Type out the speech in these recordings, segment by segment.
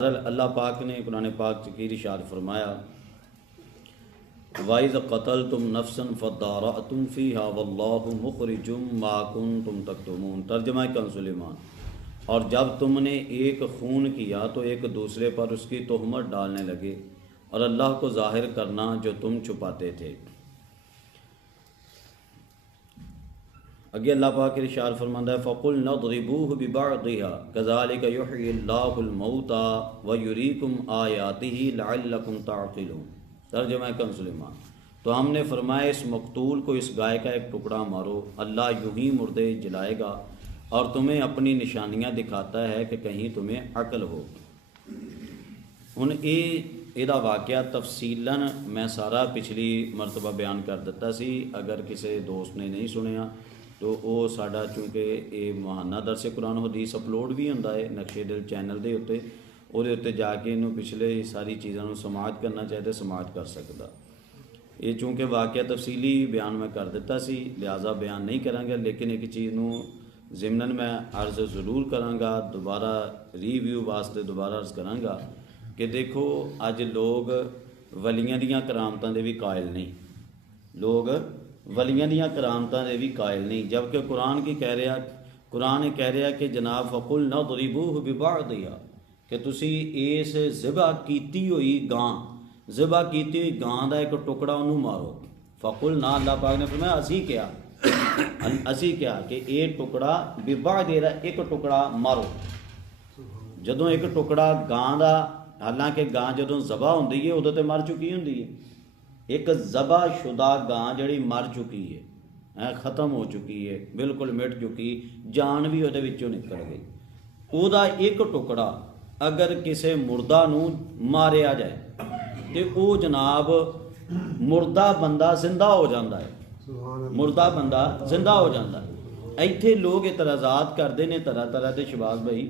अल्लाह पाक ने कुरान पाक की इरशाद फरमाया, वाइज़ क़तलतुम नफ्सन फ़द्दारअतुम फ़ीहा वल्लाहु मुख़रिजुम मा कुन्तुम तक्तुमून। तर्जुमा कंज़ुल ईमान। और जब तुमने एक खून किया तो एक दूसरे पर उसकी तोहमत डालने लगे और अल्लाह को ज़ाहिर करना जो तुम छुपाते थे। अगे अल्लाह पाक इरशाद फरमाता है, फ़क़ुल नज़रिबूहु बिबअदिहा कज़ालिका युह्यिल्लाहुल मौता व युरीकुम आयातिही लअल्लकुम ताक़िलून। तर्जुमा कंज़ुल ईमान। तो हमने फरमाया, इस मकतूल को, इस गाय का एक टुकड़ा मारो, अल्लाह यूं ही मुर्दे जलाएगा और तुम्हें अपनी निशानियाँ दिखाता है कि कहीं तुम्हें अकल हो। हुण ਇਹਦਾ वाक़या तफसीलन मैं सारा पिछली मरतबा बयान कर दिता सी। अगर किसी दोस्त ने नहीं सुनिया तो वो साडा, चूँकि ये महाना दरसे कुरान हदीस अपलोड भी होंदा है नक्शे दिल चैनल के उत्ते, ਉਹਦੇ ਉੱਤੇ जा के इनू पिछले सारी चीज़ों समाअत करना चाहे तो समाअत कर सकता। ये चूँकि वाक़या तफसीली बयान मैं कर दिता सी, लिहाजा बयान नहीं करांगा, लेकिन एक चीज़ नू ज़िमनन मैं अर्ज़ ज़रूर करांगा, दोबारा रिव्यू वास्ते दोबारा अर्ज़ करांगा कि देखो अज लोग वलियां दियां करामतां दे भी कायल नहीं, लोग वलियां दियां करामतां दे भी कायल नहीं, जबकि कुरान की कह रहा, कुरान कह रहा कि जनाब फ़क़ुल नज़रिबूहु बिबअदिहा, कि तुसी इस ज़िबा कीती हुई गां, ज़िबा कीती हुई गां दा एक टुकड़ा उन्हों मारो। फ़क़ुल ना, अल्लाह पाक ने फरमाया असी क्या कि ये टुकड़ा बिबअदिहा, एक टुकड़ा मारो। जदों एक टुकड़ा गां दा, हालांकि गां जदों ज़बा होंदी है उदों ते मर चुकी होंदी है, एक ज़बा शुदा गां जिहड़ी मर चुकी है, ख़त्म हो चुकी है, बिल्कुल मिट चुकी, जान भी उहदे विचों निकल गई, उहदा एक टुकड़ा अगर किसी मुर्दा नूं मारिया जाए तो वह जनाब मुर्दा बंदा जिंदा हो जाता है, मुर्दा बंदा जिंदा हो जाता है। इत्थे लोग इतराज़ात करते हैं तरह तरह के, शबाज भाई,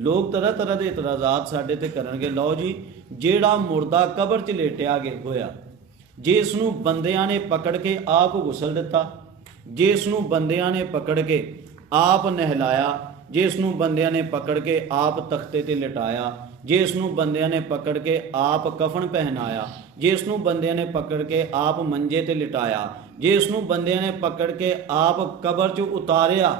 लोग तरह तरह के इतराज़ात साडे ते करनगे। लो जी, जेड़ा मुर्दा कबर च लेटिया होया, जे इसनूं बंदियां ने पकड़ के आप गुसल दिता, जे इसनूं बंदियां ने पकड़ के आप नहलाया, जे इसनूं बंदियां ने पकड़ के आप तख्ते ते लिटाया, जे इसनूं बंदियां ने पकड़ के आप कफन पहनाया, जे इसनूं बंदियां ने पकड़ के आप मंजे ते लिटाया, जे इसनूं बंदियां ने पकड़ के आप कबर च उतारिया,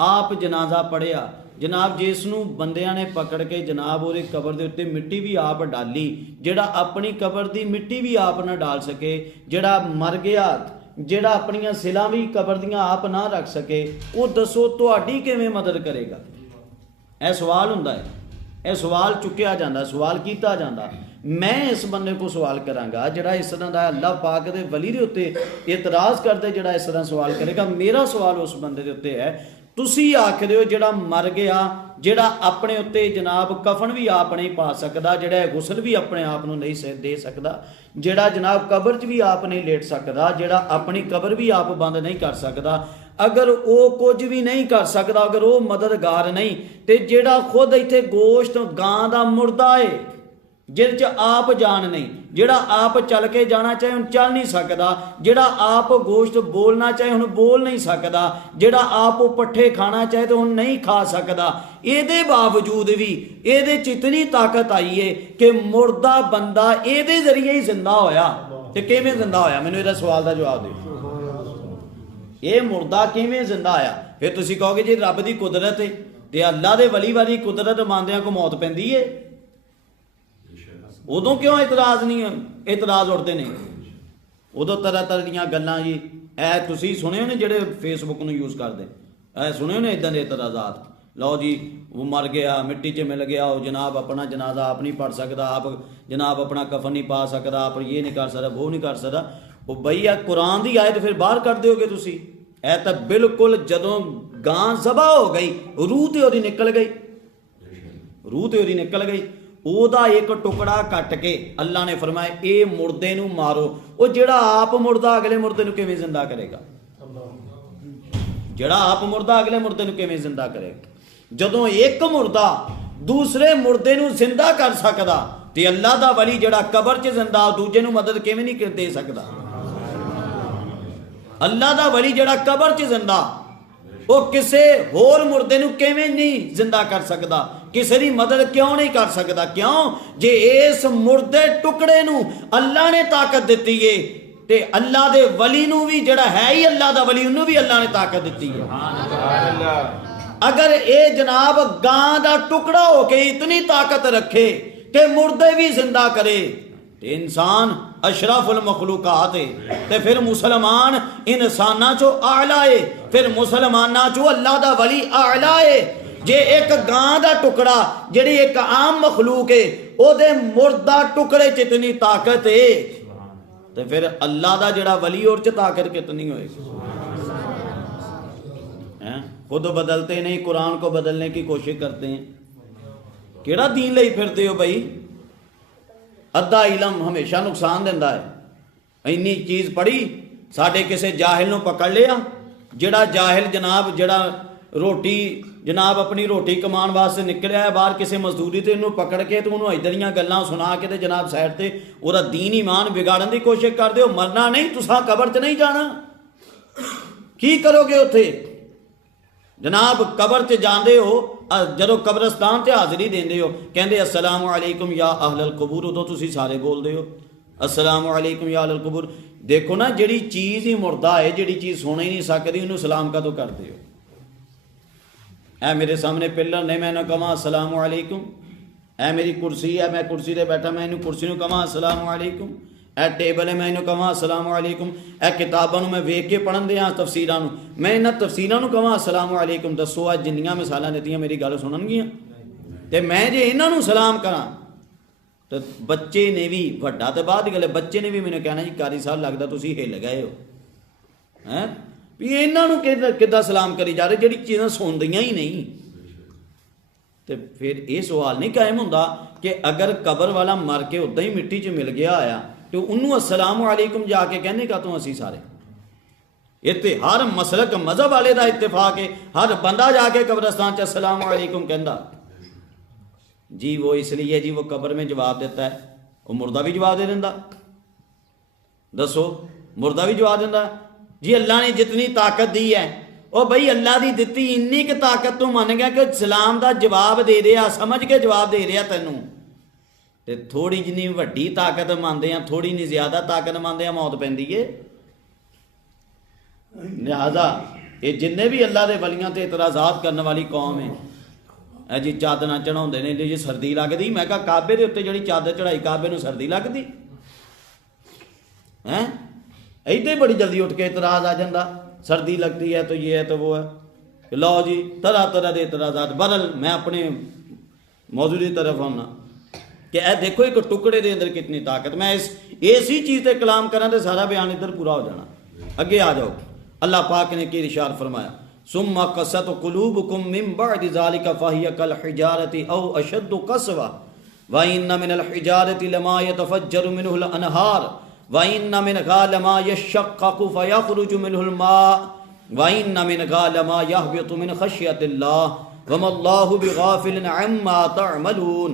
आप जनाजा पढ़िया, जनाब जे इसनूं बंदियां ने पकड़ के जनाब वो कबर के उत्ते मिट्टी भी आप डाली, जेड़ा अपनी कबर की मिट्टी भी आप ना डाल सके, जेड़ा मर गया, जेड़ा अपनियां सिलां भी कबर दियां आप ना रख सके, वो दसो तुहाडी किवें मदद करेगा? यह सवाल हुंदा है, यह सवाल चुक्या जाता, सवाल किया जाता। मैं इस बंदे को सवाल करांगा जिहड़ा इस तरह का अल्लाह पाक दे वली दे उत्ते इतराज़ करदे, जिहड़ा इस तरह सवाल करेगा। मेरा सवाल उस बंदे दे उत्ते है, तुसी आखदे हो जिहड़ा मर गया, जिहड़ा अपने उत्ते जनाब कफन भी आप नहीं पा सकदा, जिहड़ा गुसल भी अपने आप नूं नहीं दे सकदा, जिहड़ा जनाब कबर च भी आप नहीं लेट सकदा, जिहड़ा अपनी कबर भी आप बंद नहीं कर सकदा, अगर वो कुछ भी नहीं कर सकदा, अगर वो मददगार नहीं, तो जिहड़ा खुद इत्थे गोश्त गां दा मुर्दा है, जिस च आप जान नहीं, जिहड़ा आप चल के जाना चाहे हुण चल नहीं सकदा, जिहड़ा आप गोश्त बोलना चाहे हुण बोल नहीं सकदा, जिहड़ा आप पट्ठे खाना चाहे तो हुण नहीं खा सकदा, इहदे बावजूद भी इहदे च इतनी ताकत आई है कि मुर्दा बंदा इहदे जरिए ही जिंदा होया। ते किवें जिंदा होया? मैनूं इहदा सवाल दा जवाब दिओ, ये मुर्दा किवें जिंदा आया? फिर तुसीं कहोगे जी रब दी कुदरत है, ते अल्लाह दे वली वाली कुदरत मंनदिआं को मौत पैंदी है, उदों क्यों इतराज़ नहीं, इतराज़ उठते हैं? उदों तरह तरह दीयां गल्लां जी, ऐ तुसीं सुने हो ने जिहड़े फेसबुक नूं यूज़ करदे, ऐ सुने हो ने इदां दे इतराज़ात। लो जी वो मर गया, मिट्टी च मिल गया, वो जनाब अपना जनाजा आप नहीं पढ़ सकता, आप जनाब अपना कफन नहीं पा सकता, आप ये नहीं कर सकता, वो नहीं कर सकता। वो बई आ कुरान की आयत फिर बाहर कर दोगे तुसीं? ऐ तां बिल्कुल जदों गां ज़बा हो गई, रूह ते ओहदी निकल गई, रूह ते ओहदी निकल गई, ਉਹਦਾ एक टुकड़ा कट के अल्लाह ने फरमाया ये मुर्दे नूं मारो। वो जिहड़ा आप मुर्दा अगले मुर्दे नूं किवें जिंदा करेगा? जिहड़ा आप मुर्दा अगले मुर्दे नूं किवें जिंदा करेगा? जदों एक मुर्दा दूसरे मुर्दे नूं जिंदा कर सकदा, ते अल्लाह दा वली जिहड़ा कबर च जिंदा दूजे नूं मदद किवें नहीं दे सकदा? अल्लाह दा वली जिहड़ा कबर च जिंदा वो किसी होर मुर्दे नूं किवें नहीं जिंदा कर सकदा? किसी की मदद क्यों नहीं कर सकता? क्यों? जे इस मुर्दे टुकड़े नू अल्लाह ने ताकत दी है ते अल्लाह दे वली नू भी जड़ा है ही अल्लाह दा वली उन्होंने भी अल्लाह ने ताकत दी है। अगर ये जनाब गां दा टुकड़ा होके इतनी ताकत रखे ते मुर्दे भी जिंदा करे ते इंसान अशरफुल मखलूकात है, ते फिर मुसलमान इंसाना चो आला है, फिर मुसलमाना चो अल्लाह दा वली आला है। जे एक गां दा टुकड़ा जिहड़ी एक आम मखलूक है ओदे मुर्दा टुकड़े च इतनी ताकत है तो फिर अल्लाह दा जिहड़ा वली और च ताकत कितनी होएगी? खुद बदलते नहीं, कुरान को बदलने की कोशिश करते हैं। केड़ा दीन लई फिरते हो भाई? अद्धा इलम हमेशा नुकसान दिंदा है। इन्नी चीज़ पढ़ी साडे किसी जाहिल नूं पकड़ लिया, जिहड़ा जाहिल जनाब जिहड़ा रोटी जनाब अपनी रोटी कमान वास्ते निकलिया है बाहर किसी मजदूरी ते इन्हूं पकड़ के तो उन्होंने इधर दियां गल्लां सुना के ते जनाब साइड ते उहदा दीन ईमान बिगाड़न की कोशिश करदे हो। मरना नहीं, तुसां कबर च नहीं जाना, की करोगे उत्थे? जनाब कबर च जांदे हो, जदों कब्रस्तान ते हाज़री देंदे हो कहंदे अस्सलामु अलैकुम या अहलल कबूर, उदों तुसीं सारे बोलदे हो अस्सलामु अलैकुम या अहलल कबूर। देखो ना, जिहड़ी चीज़ ही मुर्दा है, जिहड़ी चीज़ सुन ही नहीं सकती, उन्होंने सलाम कदों करदे हो? ऐ मेरे सामने पिलर ने, मैं इन्हूं कहां अस्सलामु अलैकुम? ऐ मेरी कुर्सी है, मैं कुर्सी ते बैठा, मैं इन्हूं कुर्सी नूं कहां अस्सलामु अलैकुम? ऐ टेबल है, मैं इन्हूं कहां अस्सलामु अलैकुम? ऐ किताबां नूं मैं वेख के पढ़न दियां तफसीरां नूं, मैं इन्हां तफसीरां नूं कहां अस्सलामु अलैकुम? दसो अज जिन्नियां मिसालां दित्तियां मेरी गल सुणनगियां ते मैं जे इन्हां नूं सलाम करां तो बच्चे ने भी, वड्डा तो बाद की गल है, बच्चे ने भी मैनूं कहना जी कारी साहब लगदा तुसीं हिल गए हो हैं भी इन्हां नूं किद्दां सलाम करी जा रहे जिहड़ी चीज़ां सुणदियां ही नहीं। तो फिर ये सवाल नहीं कायम हुंदा कि अगर कबर वाला मर के उदां ही मिट्टी च मिल गया आया तो उन्होंने अस्सलामु अलैकुम जाके कहने का तो असी सारे इत्ते हर मसलक मजहब वाले का इत्तेफाक है, हर बंदा जाके कब्रस्तान च अस्सलामु अलैकुम कहंदा जी वो इसलिए जी वो कब्र में जवाब देता है, वो मुर्दा भी जवाब दे देंदा। दसो मुर्दा भी जवाब देंदा जी अल्लाह ने जितनी ताकत दी है ओ भाई अल्लाह की दिती इन्नी क ताकत तू मन गया कि सलाम का जवाब दे रहा, समझ के जवाब दे रहा तेनू, ते थोड़ी जिन्नी वड्डी ताकत मानते हैं, थोड़ी नहीं ज्यादा ताकत मानते हैं, मौत पैंदी है। लिहाजा ये जिन्ने भी अल्लाह के वलियां ते इतराजात करने वाली कौम है जी चादर चढ़ाते हैं जी सर्दी लगती, मैं कहा काबे के उत्ते जी चादर चढ़ाई काबे नूं सर्दी लगती हैं? इतने बड़ी जल्दी उठ के इतराज आ जाता सर्दी लगती है तो ये है तो वो है। लो जी तरह तरह के इतराजात बदल, मैं अपने मौजूद की तरफ आना कि यह देखो एक टुकड़े के अंदर कितनी ताकत। मैं इसी चीज़ पर कलाम करा तो सारा बयान इधर पूरा हो जाना। अगे आ जाओ, अल्लाह पाक ने की इरशाद फरमाया सुम्मा कसत कुलूबकुम मिन बअदि ज़ालिका फहिय कल हिजारति औ अशद्दु कसवा व इन्न मिनल हिजारति लमा यतफज्जरु मिनहुल अनहार व इन्न मिनहा लमा यशक्ककु फयखरुजु मिनहुल मा व इन्न मिनहा लमा यहबितु मिन खश्यतिल्लाह व मल्लाहु बिगाफिलिन अम्मा तअमलून।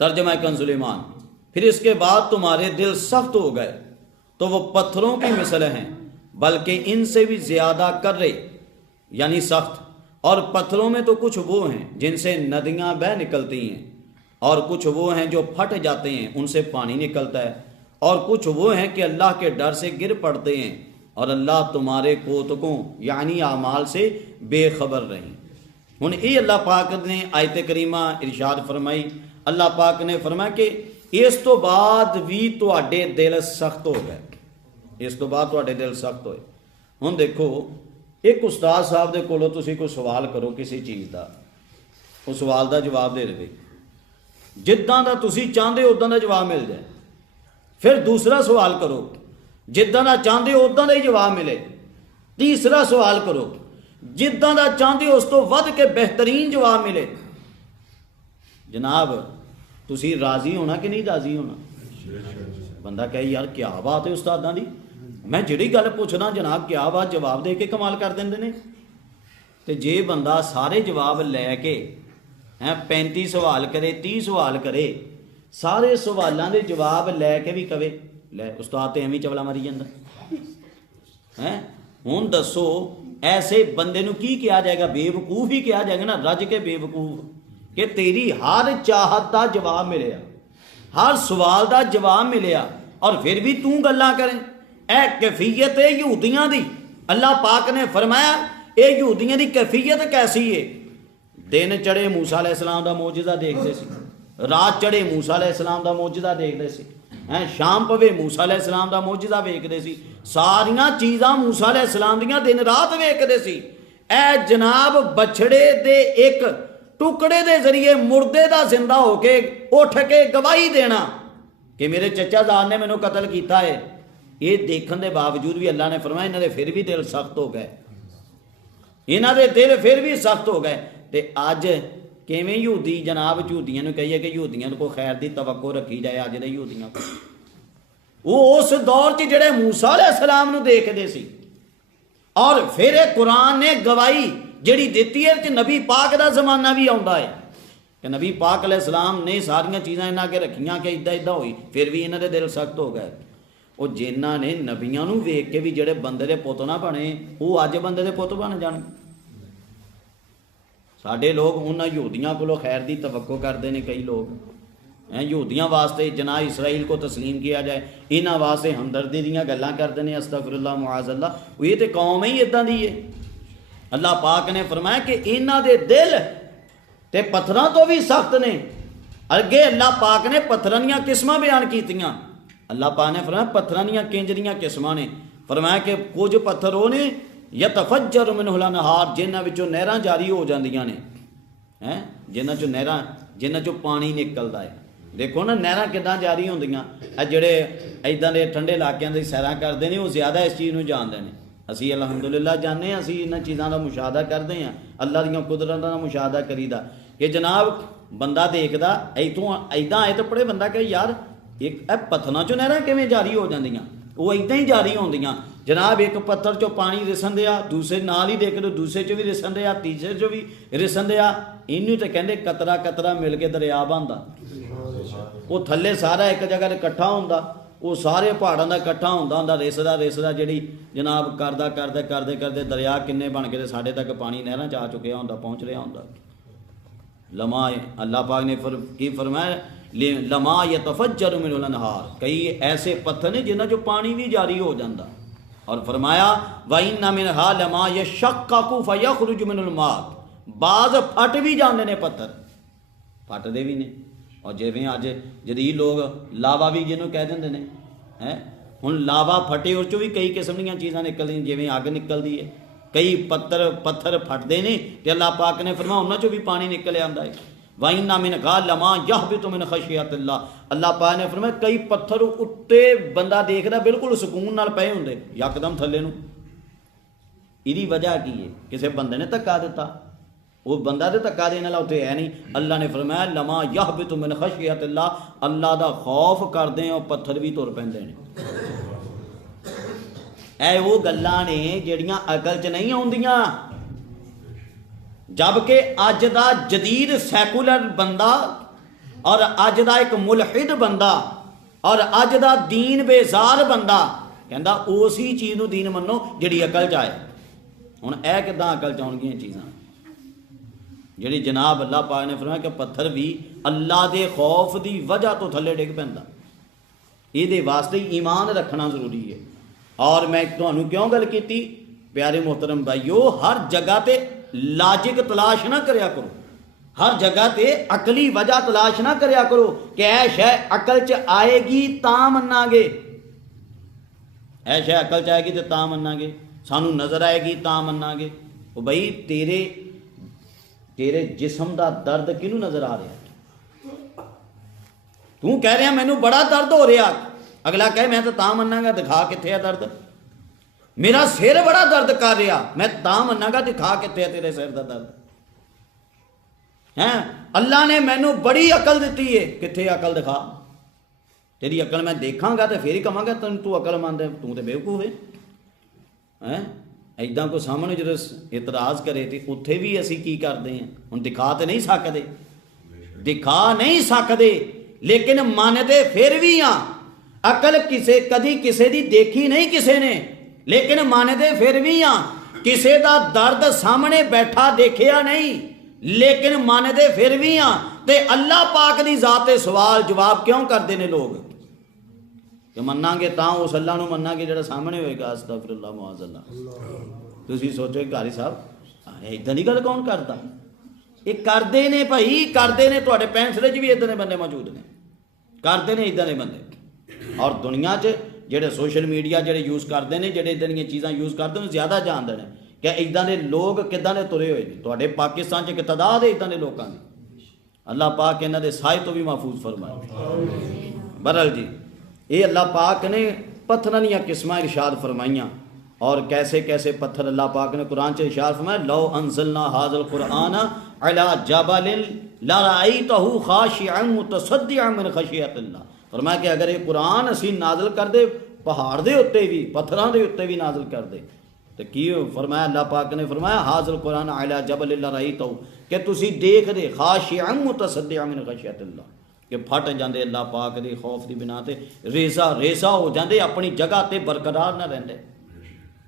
तर्जुमा कंज़ुल ईमान, फिर इसके बाद तुम्हारे दिल सख्त हो गए तो वो पत्थरों की मिसल हैं, बल्कि इनसे भी ज्यादा कर्रे यानी सख्त। और पत्थरों में तो कुछ वो हैं जिनसे नदियां बह निकलती हैं, और कुछ वो हैं जो फट जाते हैं उनसे पानी निकलता है, और कुछ वो हैं कि अल्लाह के डर से गिर पड़ते हैं और अल्लाह तुम्हारे कोतकों यानी आमाल से बेखबर रही। हुण ये अल्लाह पाक ने आयत करीमा इरशाद फरमाई, अल्लाह पाक ने फरमाया कि इस तो बाद भी तुहाडे दिल सख्त हो गए, इस तो बाद तुहाडे दिल सख्त होए। हुण देखो एक उस्ताद साहब दे कोलों तुसीं कोई सवाल करो किसी चीज़ का, उस सवाल का जवाब दे देवे, जिद्दां दा तुसीं चाहते हो उदां दा जवाब मिल जाए। फिर दूसरा सवाल करो, जिद्दां दा चाहते हो उदां दा ही जवाब मिले। तीसरा सवाल करो, जिद्दां दा चाहते हो उस तो वध के बेहतरीन जवाब मिले। जनाब तुसीं राजी होना कि नहीं राजी होना? बंदा कहे यार क्या बात है उस्तादां दी, मैं जिहड़ी गल पुछदा जनाब क्या बात जवाब दे के कमाल कर देंदे ने। ते जे बंदा सारे जवाब लैके 35 सवाल करे 30 सवाल करे, सारे सवालों के जवाब लैके भी कवे लै उस्ताद तो एवं चवला मारी जाता है। हुण दसो ऐसे बंदे नूं की कहा जाएगा? बेवकूफ ही कहा जाएगा ना, रज के बेवकूफ। कि तेरी हर चाहत का जवाब मिलिया, हर सवाल का जवाब मिलिया, और फिर भी तू गल्लां करें। ए कैफियत है यहूदियां दी। अल्लाह पाक ने फरमाया ये यहूदियां दी कैफियत कैसी है? दिन चढ़े मूसा अलैहिस्सलाम दा मौजज़ा देखते सी, रात चढ़े मूसा अलैहिस्सलाम दा मौजज़ा देखते सी, शाम पवे मूसा अलैहिस्सलाम दा मौजज़ा वेखदे सी, सारियां चीज़ां मूसा अलैहिस्सलाम दियां दिन रात वेखदे सी। ए जनाब बछड़े दे एक टुकड़े दे जरिए मुर्दे दा जिंदा होके उठ के गवाही देना कि मेरे चचाजाद ने मैनू कतल किया है, ये देखने के बावजूद भी अल्लाह ने फरमाया इन्हां दे फिर भी दिल सख्त हो गए, इन्हां दे दिल फिर भी सख्त हो गए। तो अज किवें यहूदी जनाब यहूदियों कहिए कि यहूदियों को खैर की तवक्को रखी जाए? अज दे यहूदियों को वो उस दौर च जिहड़े मूसा अलैहिस्सलाम नूं देखदे सी, और फिर कुरान ने गवाही जिहड़ी दित्ती है कि नबी पाक का जमाना भी आउंदा है कि नबी पाक अलैहिस्सलाम ने सारियां चीज़ां इन्हां अगे रखियां कि इदां इदां होई, फिर भी इन्हां दे दिल सख्त हो गए। वो जिन्हां ने नबियां नूं वेख के भी जिहड़े बंदे दे पुत ना बने, वो अज बंदे दे पुत बन जाण। साडे लोग उन्हां यहूदियां कोलों खैर की तवक्को करते हैं। कई लोग यहूदियां वास्ते जना इसराइल को तस्लीम किया जाए, इन्हां वास्ते हमदर्दी दीयां गल्लां करते हैं। अस्तगफिरुल्लाह मुआज़ल्लाह, ये तो कौम ही इदां दी है। अल्लाह पाक ने फरमाया कि इन्हां दे दिल ते पत्थरां तो भी सख्त ने। अगे अल्लाह पाक ने पत्थरां दीयां किस्मां बयान कीतियां। अल्लाह पाक ने फरमाया पत्थरां दीयां किंज दीयां किस्मां ने। फरमाया कि कुछ पत्थर वो ने यतफज्जरु मिनहुल अनहार, जिन्हां विचों नहरां जारी हो जांदियां ने, जिन्हां चों नहरां, जिन्हां चों पानी निकलदा है। देखो ना नहरां किदां जारी होंदियां। जिहड़े इदां दे ठंडे इलाकिਆਂ दी सैरां करदे ने, वो ज़्यादा इस चीज़ नूं जाणदे ने। असी अलहमदुलिल्लाह जाने, असी इन्हां चीज़ों का मुशाहदा करते हैं, अल्लाह दीयां कुदरतां का मुशाहदा करीदा कि जनाब बंदा देखदा इतों इदां आए तो पड़े बंदा कहे यार एक पत्थरां चों नहरां किवें जारी हो जांदियां? वो इदां ही जारी होंदियां जनाब। एक पत्थर चो पानी रिसन दिया, दूसरे नाल ही देख लो दूसरे चो भी रिसन दिया, तीसरे चो भी रिसन दिया। इनू तो कहते कतरा कतरा मिल के दरिया बनता। वो थले सारा एक जगह इकट्ठा होंदा, वो सारे पहाड़ों का इकट्ठा होंदा रिसदा रिसदा जी जनाब करदा करदे करदे करदे दरिया किन्ने बन के साढ़े तक पानी नहरां च आ चुकिया होंदा, पहुँच रहा होंदा। लमा अल्लाह पाक ने की फरमाया लमा यतफज्जरु मिनहुल अनहार, कई ऐसे पत्थर ने जिन्हां चों पानी भी जारी हो जाता। और फरमाया व इन्ना मिनहा लमा यशक्ककु फयखरुजु मिनहुल मा, बाज फट भी जाते हैं पत्थर, फटते भी ने। और जिवें अज जदीद लोग लावा भी जिन्होंने कह देंगे ने हैं, हुण लावा फटे उस चों भी कई किस्म दी चीज़ां निकलदी, जिवें अग निकलदी है। कई पत्थर फटते हैं तो अल्लाह पाक ने फरमाया उन्हां चों भी पानी निकल आंदा है। वाइना मिन गा लमा यहबितु मिन खशियतिल्लाह, अल्लाह पाक ने फरमाया कई पत्थर उत्ते बंदा देखदा बिल्कुल सुकून नाल पए हुंदे, यकदम थल्ले नूं। इहदी वजह की है? किसी बंदे ने धक्का दिता, वो बंदा तो धक्का देने वाला उत्थे है नहीं। अल्लाह ने फरमाया लमा यहबितु मिन खशियतिल्लाह, अल्लाह दा खौफ करदे हैं पत्थर भी तुर पैंदे ने। ऐ वो गल्लां ने जिहड़ियां अकल च नहीं आउंदियां। जबकि अज दा जदीद सैकुलर बंदा और अज दा एक मुलहिद बंदा और अज दा दीन बेजार बंदा कहंदा उसी चीज़ नूं दीन मन्नो जिहड़ी अकल च आए। हुण ऐ किदां अकल च आउणगियां चीज़ां जिहड़ी जनाब अल्लाह पाक ने फरमाया कि पत्थर भी अल्लाह के खौफ की वजह तो थले डिग पैंदा। ये वास्ते ईमान रखना जरूरी है। और मैं तुहानूं क्यों गल कीती प्यारे मोहतरम भाईओ, हर जगह ते लॉजिक तलाश ना करया करो, हर जगह ते अकली वजह तलाश ना करया करो कि ऐ शय अकल च आएगी तां मन्नांगे, ऐ शय अकल च आएगी तो तां मन्नांगे, सानू नज़र आएगी तां मन्नांगे। वो बई तेरे जिस्म का दर्द किनू नज़र आ रहा? तू कह रहा मैनू बड़ा दर्द हो रहा, अगला कहे मैं तो तां मन्नांगा, दिखा कित्थे है दर्द। मेरा सिर बड़ा दर्द कर रहा, मैं तां मन्नांगा, दिखा कित्थे है तेरे सिर का दर्द। हैं अल्लाह ने मैनू बड़ी अकल दी है, कित्थे अकल दिखा। तेरी अकल मैं देखांगा तो फिर ही कहांगा तू अकलमंद है, तू तो बेवकूफ है। इदां को सामने जो इतराज़ करे तो उत्थे भी असी की करते हैं, हुण दिखा तो नहीं सकते, दिखा नहीं सकते लेकिन मानते फिर भी हाँ। अकल किसे कदी किसे दी देखी नहीं किसे ने, लेकिन मानते फिर भी हाँ। किसी का दर्द सामने बैठा देखिया नहीं लेकिन मनते फिर भी हाँ ते अल्लाह पाक की जात ते सवाल जवाब क्यों करते हैं लोग कि मनांगे तो उस अल्लाह नूं मनांगे जिहड़ा सामने होएगा अस्तगफिरुल्लाह मुअज़्ज़ल्लाह तुसीं सोचो कारी साहब इदां दी गल कौन करदा ये करते ने भाई करते ने तुहाडे पैंसले च भी इदां दे बंदे मौजूद ने करते ने इदां दे बंदे और दुनिया च जिहड़े सोशल मीडिया जिहड़े यूज़ करते हैं जिहड़े इदां दीयां चीज़ां यूज़ करते हैं ज़्यादा जानते हैं कि इदां दे लोग किदां दे तुरे होए ने तुहाडे पाकिस्तान च एक तादाद है इदां दे लोकां दी अल्लाह पाक इन्हां दे साए तो भी महफूज फरमाए बहरहाल जी ये अल्लाह पाक ने पत्थरां दीयां किस्मां इरशाद फरमाइयां और कैसे कैसे पत्थर अल्लाह पाक ने कुरान च इरशाद फरमाया लौ अंज़लना हाज़ल कुरआन अला जबलिन लरअयतहु खाशिअन मुतसद्दिअन मिन खशियतिल्लाह फरमाया कि अगर ये कुरान असी नाज़िल कर दे पहाड़ दे उत्ते भी पत्थरां दे उत्ते भी नाज़िल कर दे तो की फरमाया अल्लाह पाक ने फरमाया हाज़ल कुरान अला जबलिन लरअयतहु कि तुसी देख दे खाशिअन मुतसद्दिअन मिन खशियतिल्लाह कि फट जाते अल्लाह पाक के खौफ की बिना ते रेसा रेसा हो जाते अपनी जगह ते बरकरार न रहते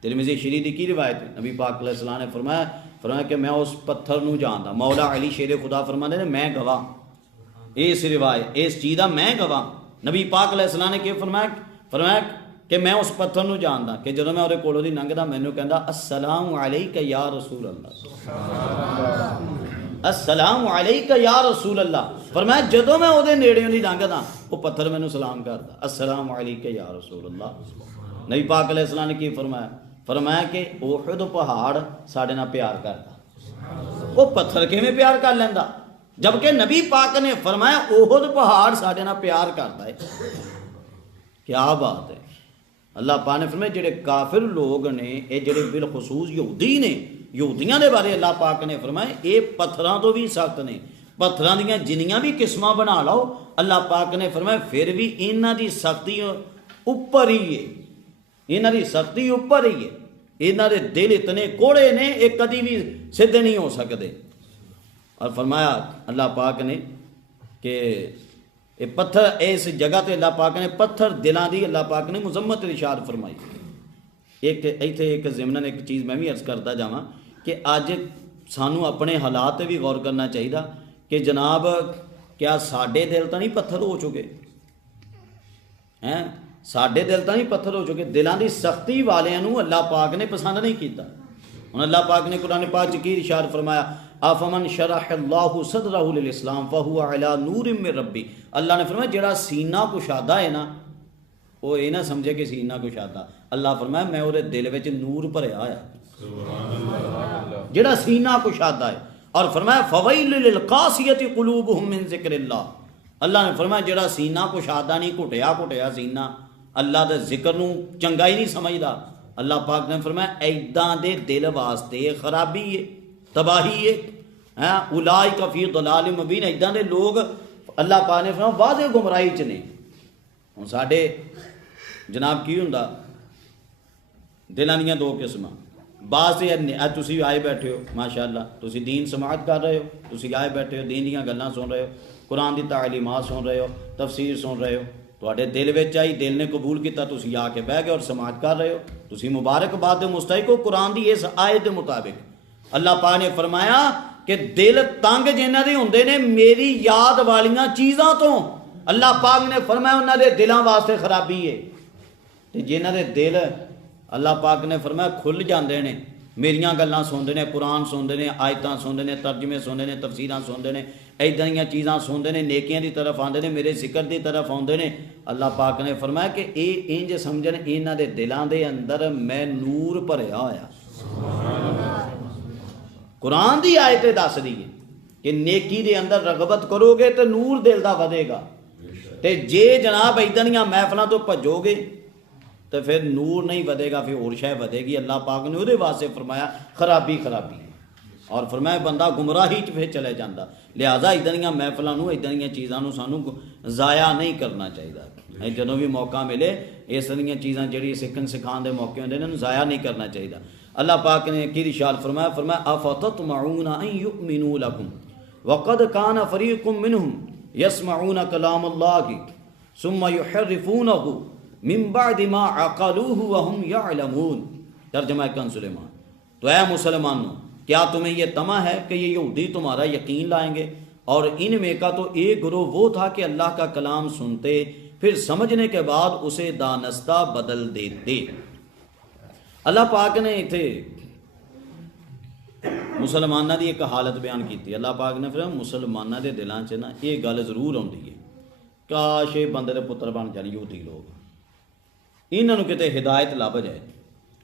तिरमिज़ी शरीफ की रिवायत नबी पाक अलैहिस्सलाम ने फरमाया फरमाया कि मैं उस पत्थर नूं जानदा मौला अली शेर खुदा फरमाते ने मैं गवाह इस रिवायत इस चीज़ का मैं गवाह नबी पाक अलैहिस्सलाम ने क्या फरमाया फरमाया कि मैं उस पत्थर नूं जानदा कि जदों मैं उहदे कोलों दी लंघदा मैनूं कहंदा अस्सलामु अलैका या रसूल अल्लाह अस्सलामु अलैका या रसूल अल्लाह फरमाया जदों मैं उहदे नेड़ेों दी लंघदा वो पत्थर मैनूं सलाम करदा अस्सलामु अलैका या रसूल अल्लाह नबी पाक अलैहिस्सलाम ने की फरमाया फरमाया कि उहद पहाड़ साडे नाल प्यार करदा वो पत्थर किवें प्यार कर लैंदा जबकि नबी पाक ने फरमाया उहद पहाड़ साडे नाल प्यार करदा है क्या बात है अल्लाह पाक ने फरमाया जिहड़े काफिर लोग ने ये जिहड़े बिलखसूस यहूदी ने यहूदियां दे बारे अल्लाह पाक ने फरमाया ये पत्थरां तो भी सख्त ने पत्थरां दीयां जिन्नियां भी किस्मां बना लो अल्लाह पाक ने फरमाया फिर भी इन्हां दी सख्ती उपर ही है इन्हां दी सख्ती उपर ही है इन्हां दे दिल इतने कोड़े ने ये कदी भी सिद्ध नहीं हो सकते और फरमाया अल्लाह पाक ने कि ये पत्थर इस जगह ते अल्लाह पाक ने पत्थर दिलां दी अल्लाह पाक ने मुजम्मत इरशाद फरमाई एक इत्थे एक ज़िमनन एक चीज़ मैं भी अर्ज़ करता जावां कि अज सानू अपने हालात भी गौर करना चाहिए कि जनाब क्या साडे दिल तो नहीं पत्थर हो चुके हैं साडे दिल तो नहीं पत्थर हो चुके दिलों की सख्ती वालियां नू अल्लाह पाक ने पसंद नहीं किया हुण अल्लाह पाक ने कुरान पाक च की इरशाद फरमाया आफमन शरहल्लाहु सदरहु लिल इस्लाम फहुवा अला नूरिम मिन रब्बी अल्लाह ने फरमाया जेड़ा सीना कुशादा है ना वो ये ना समझे कि सीना कुशादा अल्लाह फरमाया मैं उहदे दिल विच नूर भरिया होया जेड़ा सीना कुशादा है और फरमाया फवैलुल लिल कासियति कुलूबुहुम मिन ज़िक्रिल्लाह अल्लाह ने फरमाया जेड़ा सीना कुशादा नहीं घुटिया घुटिया सीना अल्लाह दे जिक्र नूं चंगा ही नहीं समझदा अल्लाह पाक ने फरमाया ऐदां दे दिल वास्ते खराबी है तबाही है उलाइका फी दलाल मुबीन ऐदां दे लोग अल्लाह पाक ने फरमाया वाज़े गुमराही च ने हुण साडे जनाब की हुंदा दिलां दीयां दो किस्मां बाज़ ते तुसीं आए बैठे हो माशाअल्लाह तुसीं दीन समाअत कर रहे हो तुसीं आए बैठे हो दीन दीयां गल्लां सुन रहे हो कुरान दी तालीमात सुन रहे हो तफसीर सुन रहे हो तुहाडे दिल विच आई दिल ने कबूल किया तुसीं आके बह गए और समाअत कर रहे हो तुसीं मुबारकबाद दे मुस्तहिक हो कुरान दी इस आयत दे मुताबिक अल्लाह पाक ने फरमाया कि दिल तंग जिन्हां दे हुंदे ने मेरी याद वालियां चीज़ां तो अल्लाह पाक ने फरमाया उन्हां दे दिलां वास्ते खराबी है ते जिन्हां दे दिल अल्लाह पाक ने फरमाया खुल जाते हैं मेरियां गल्लां सुनते हैं कुरान सुनते हैं आयतां सुनते हैं तर्जमे सुनते हैं तफसीरां सुनते हैं इदां दीयां चीज़ां सुनते हैं नेकियां की तरफ आते हैं मेरे जिक्र की तरफ आते हैं अल्लाह पाक ने फरमाया कि ये इंज समझन इन्हां दे दिलां दे अंदर मैं नूर भरिया होया कुरान की आयत दस दी है कि नेकी दे अंदर रगबत करोगे तो नूर दिल दा वधेगा ते जे जनाब इदां दीयां महफिलां तो भजोगे तो फिर नूर नहीं वधेगा फिर और शय वधेगी अल्लाह पाक ने उहदे वास्ते फरमाया खराबी खराबी और फरमाया बंदा गुमराही च फिर चले जाता लिहाजा इदां दीयां महफिलां नूं इदां दीयां चीज़ां नूं सानूं ज़ाया नहीं करना चाहिए जदों भी मौका मिले इस दीयां चीज़ां जिहड़ी सिखण सिखाण दे मौके हुंदे ने ज़ाया नहीं करना चाहिए अल्लाह पाक ने की इरशाद फरमाया फरमाया अफततमऊन अन युमिनू लकुम वक़द कान फरीकुम मिनहुम यसमऊन कलामल्लाहि सुम्मा युहर्रिफूनहु मिन बाद मा अक़लूहु व हुम यअलमून तर्जुमा कन सुलेमान तो ऐ मुसलमानों, क्या तुम्हें यह तमा है कि ये यहूदी तुम्हारा यकीन लाएंगे? और इनमें का तो एक गिरोह वो था कि अल्लाह का कलाम सुनते, फिर समझने के बाद उसे दानस्ता बदल देते। अल्लाह पाक ने इत्थे मुसलमाना की एक हालत बयान की। अल्लाह पाक ने फिर मुसलमाना के दिलों च ना ये गल जरूर आती है, काश ये बंदे के पुत्र बन जाए यहूदी लोग, इन्हों किते हिदायत लभ जाए,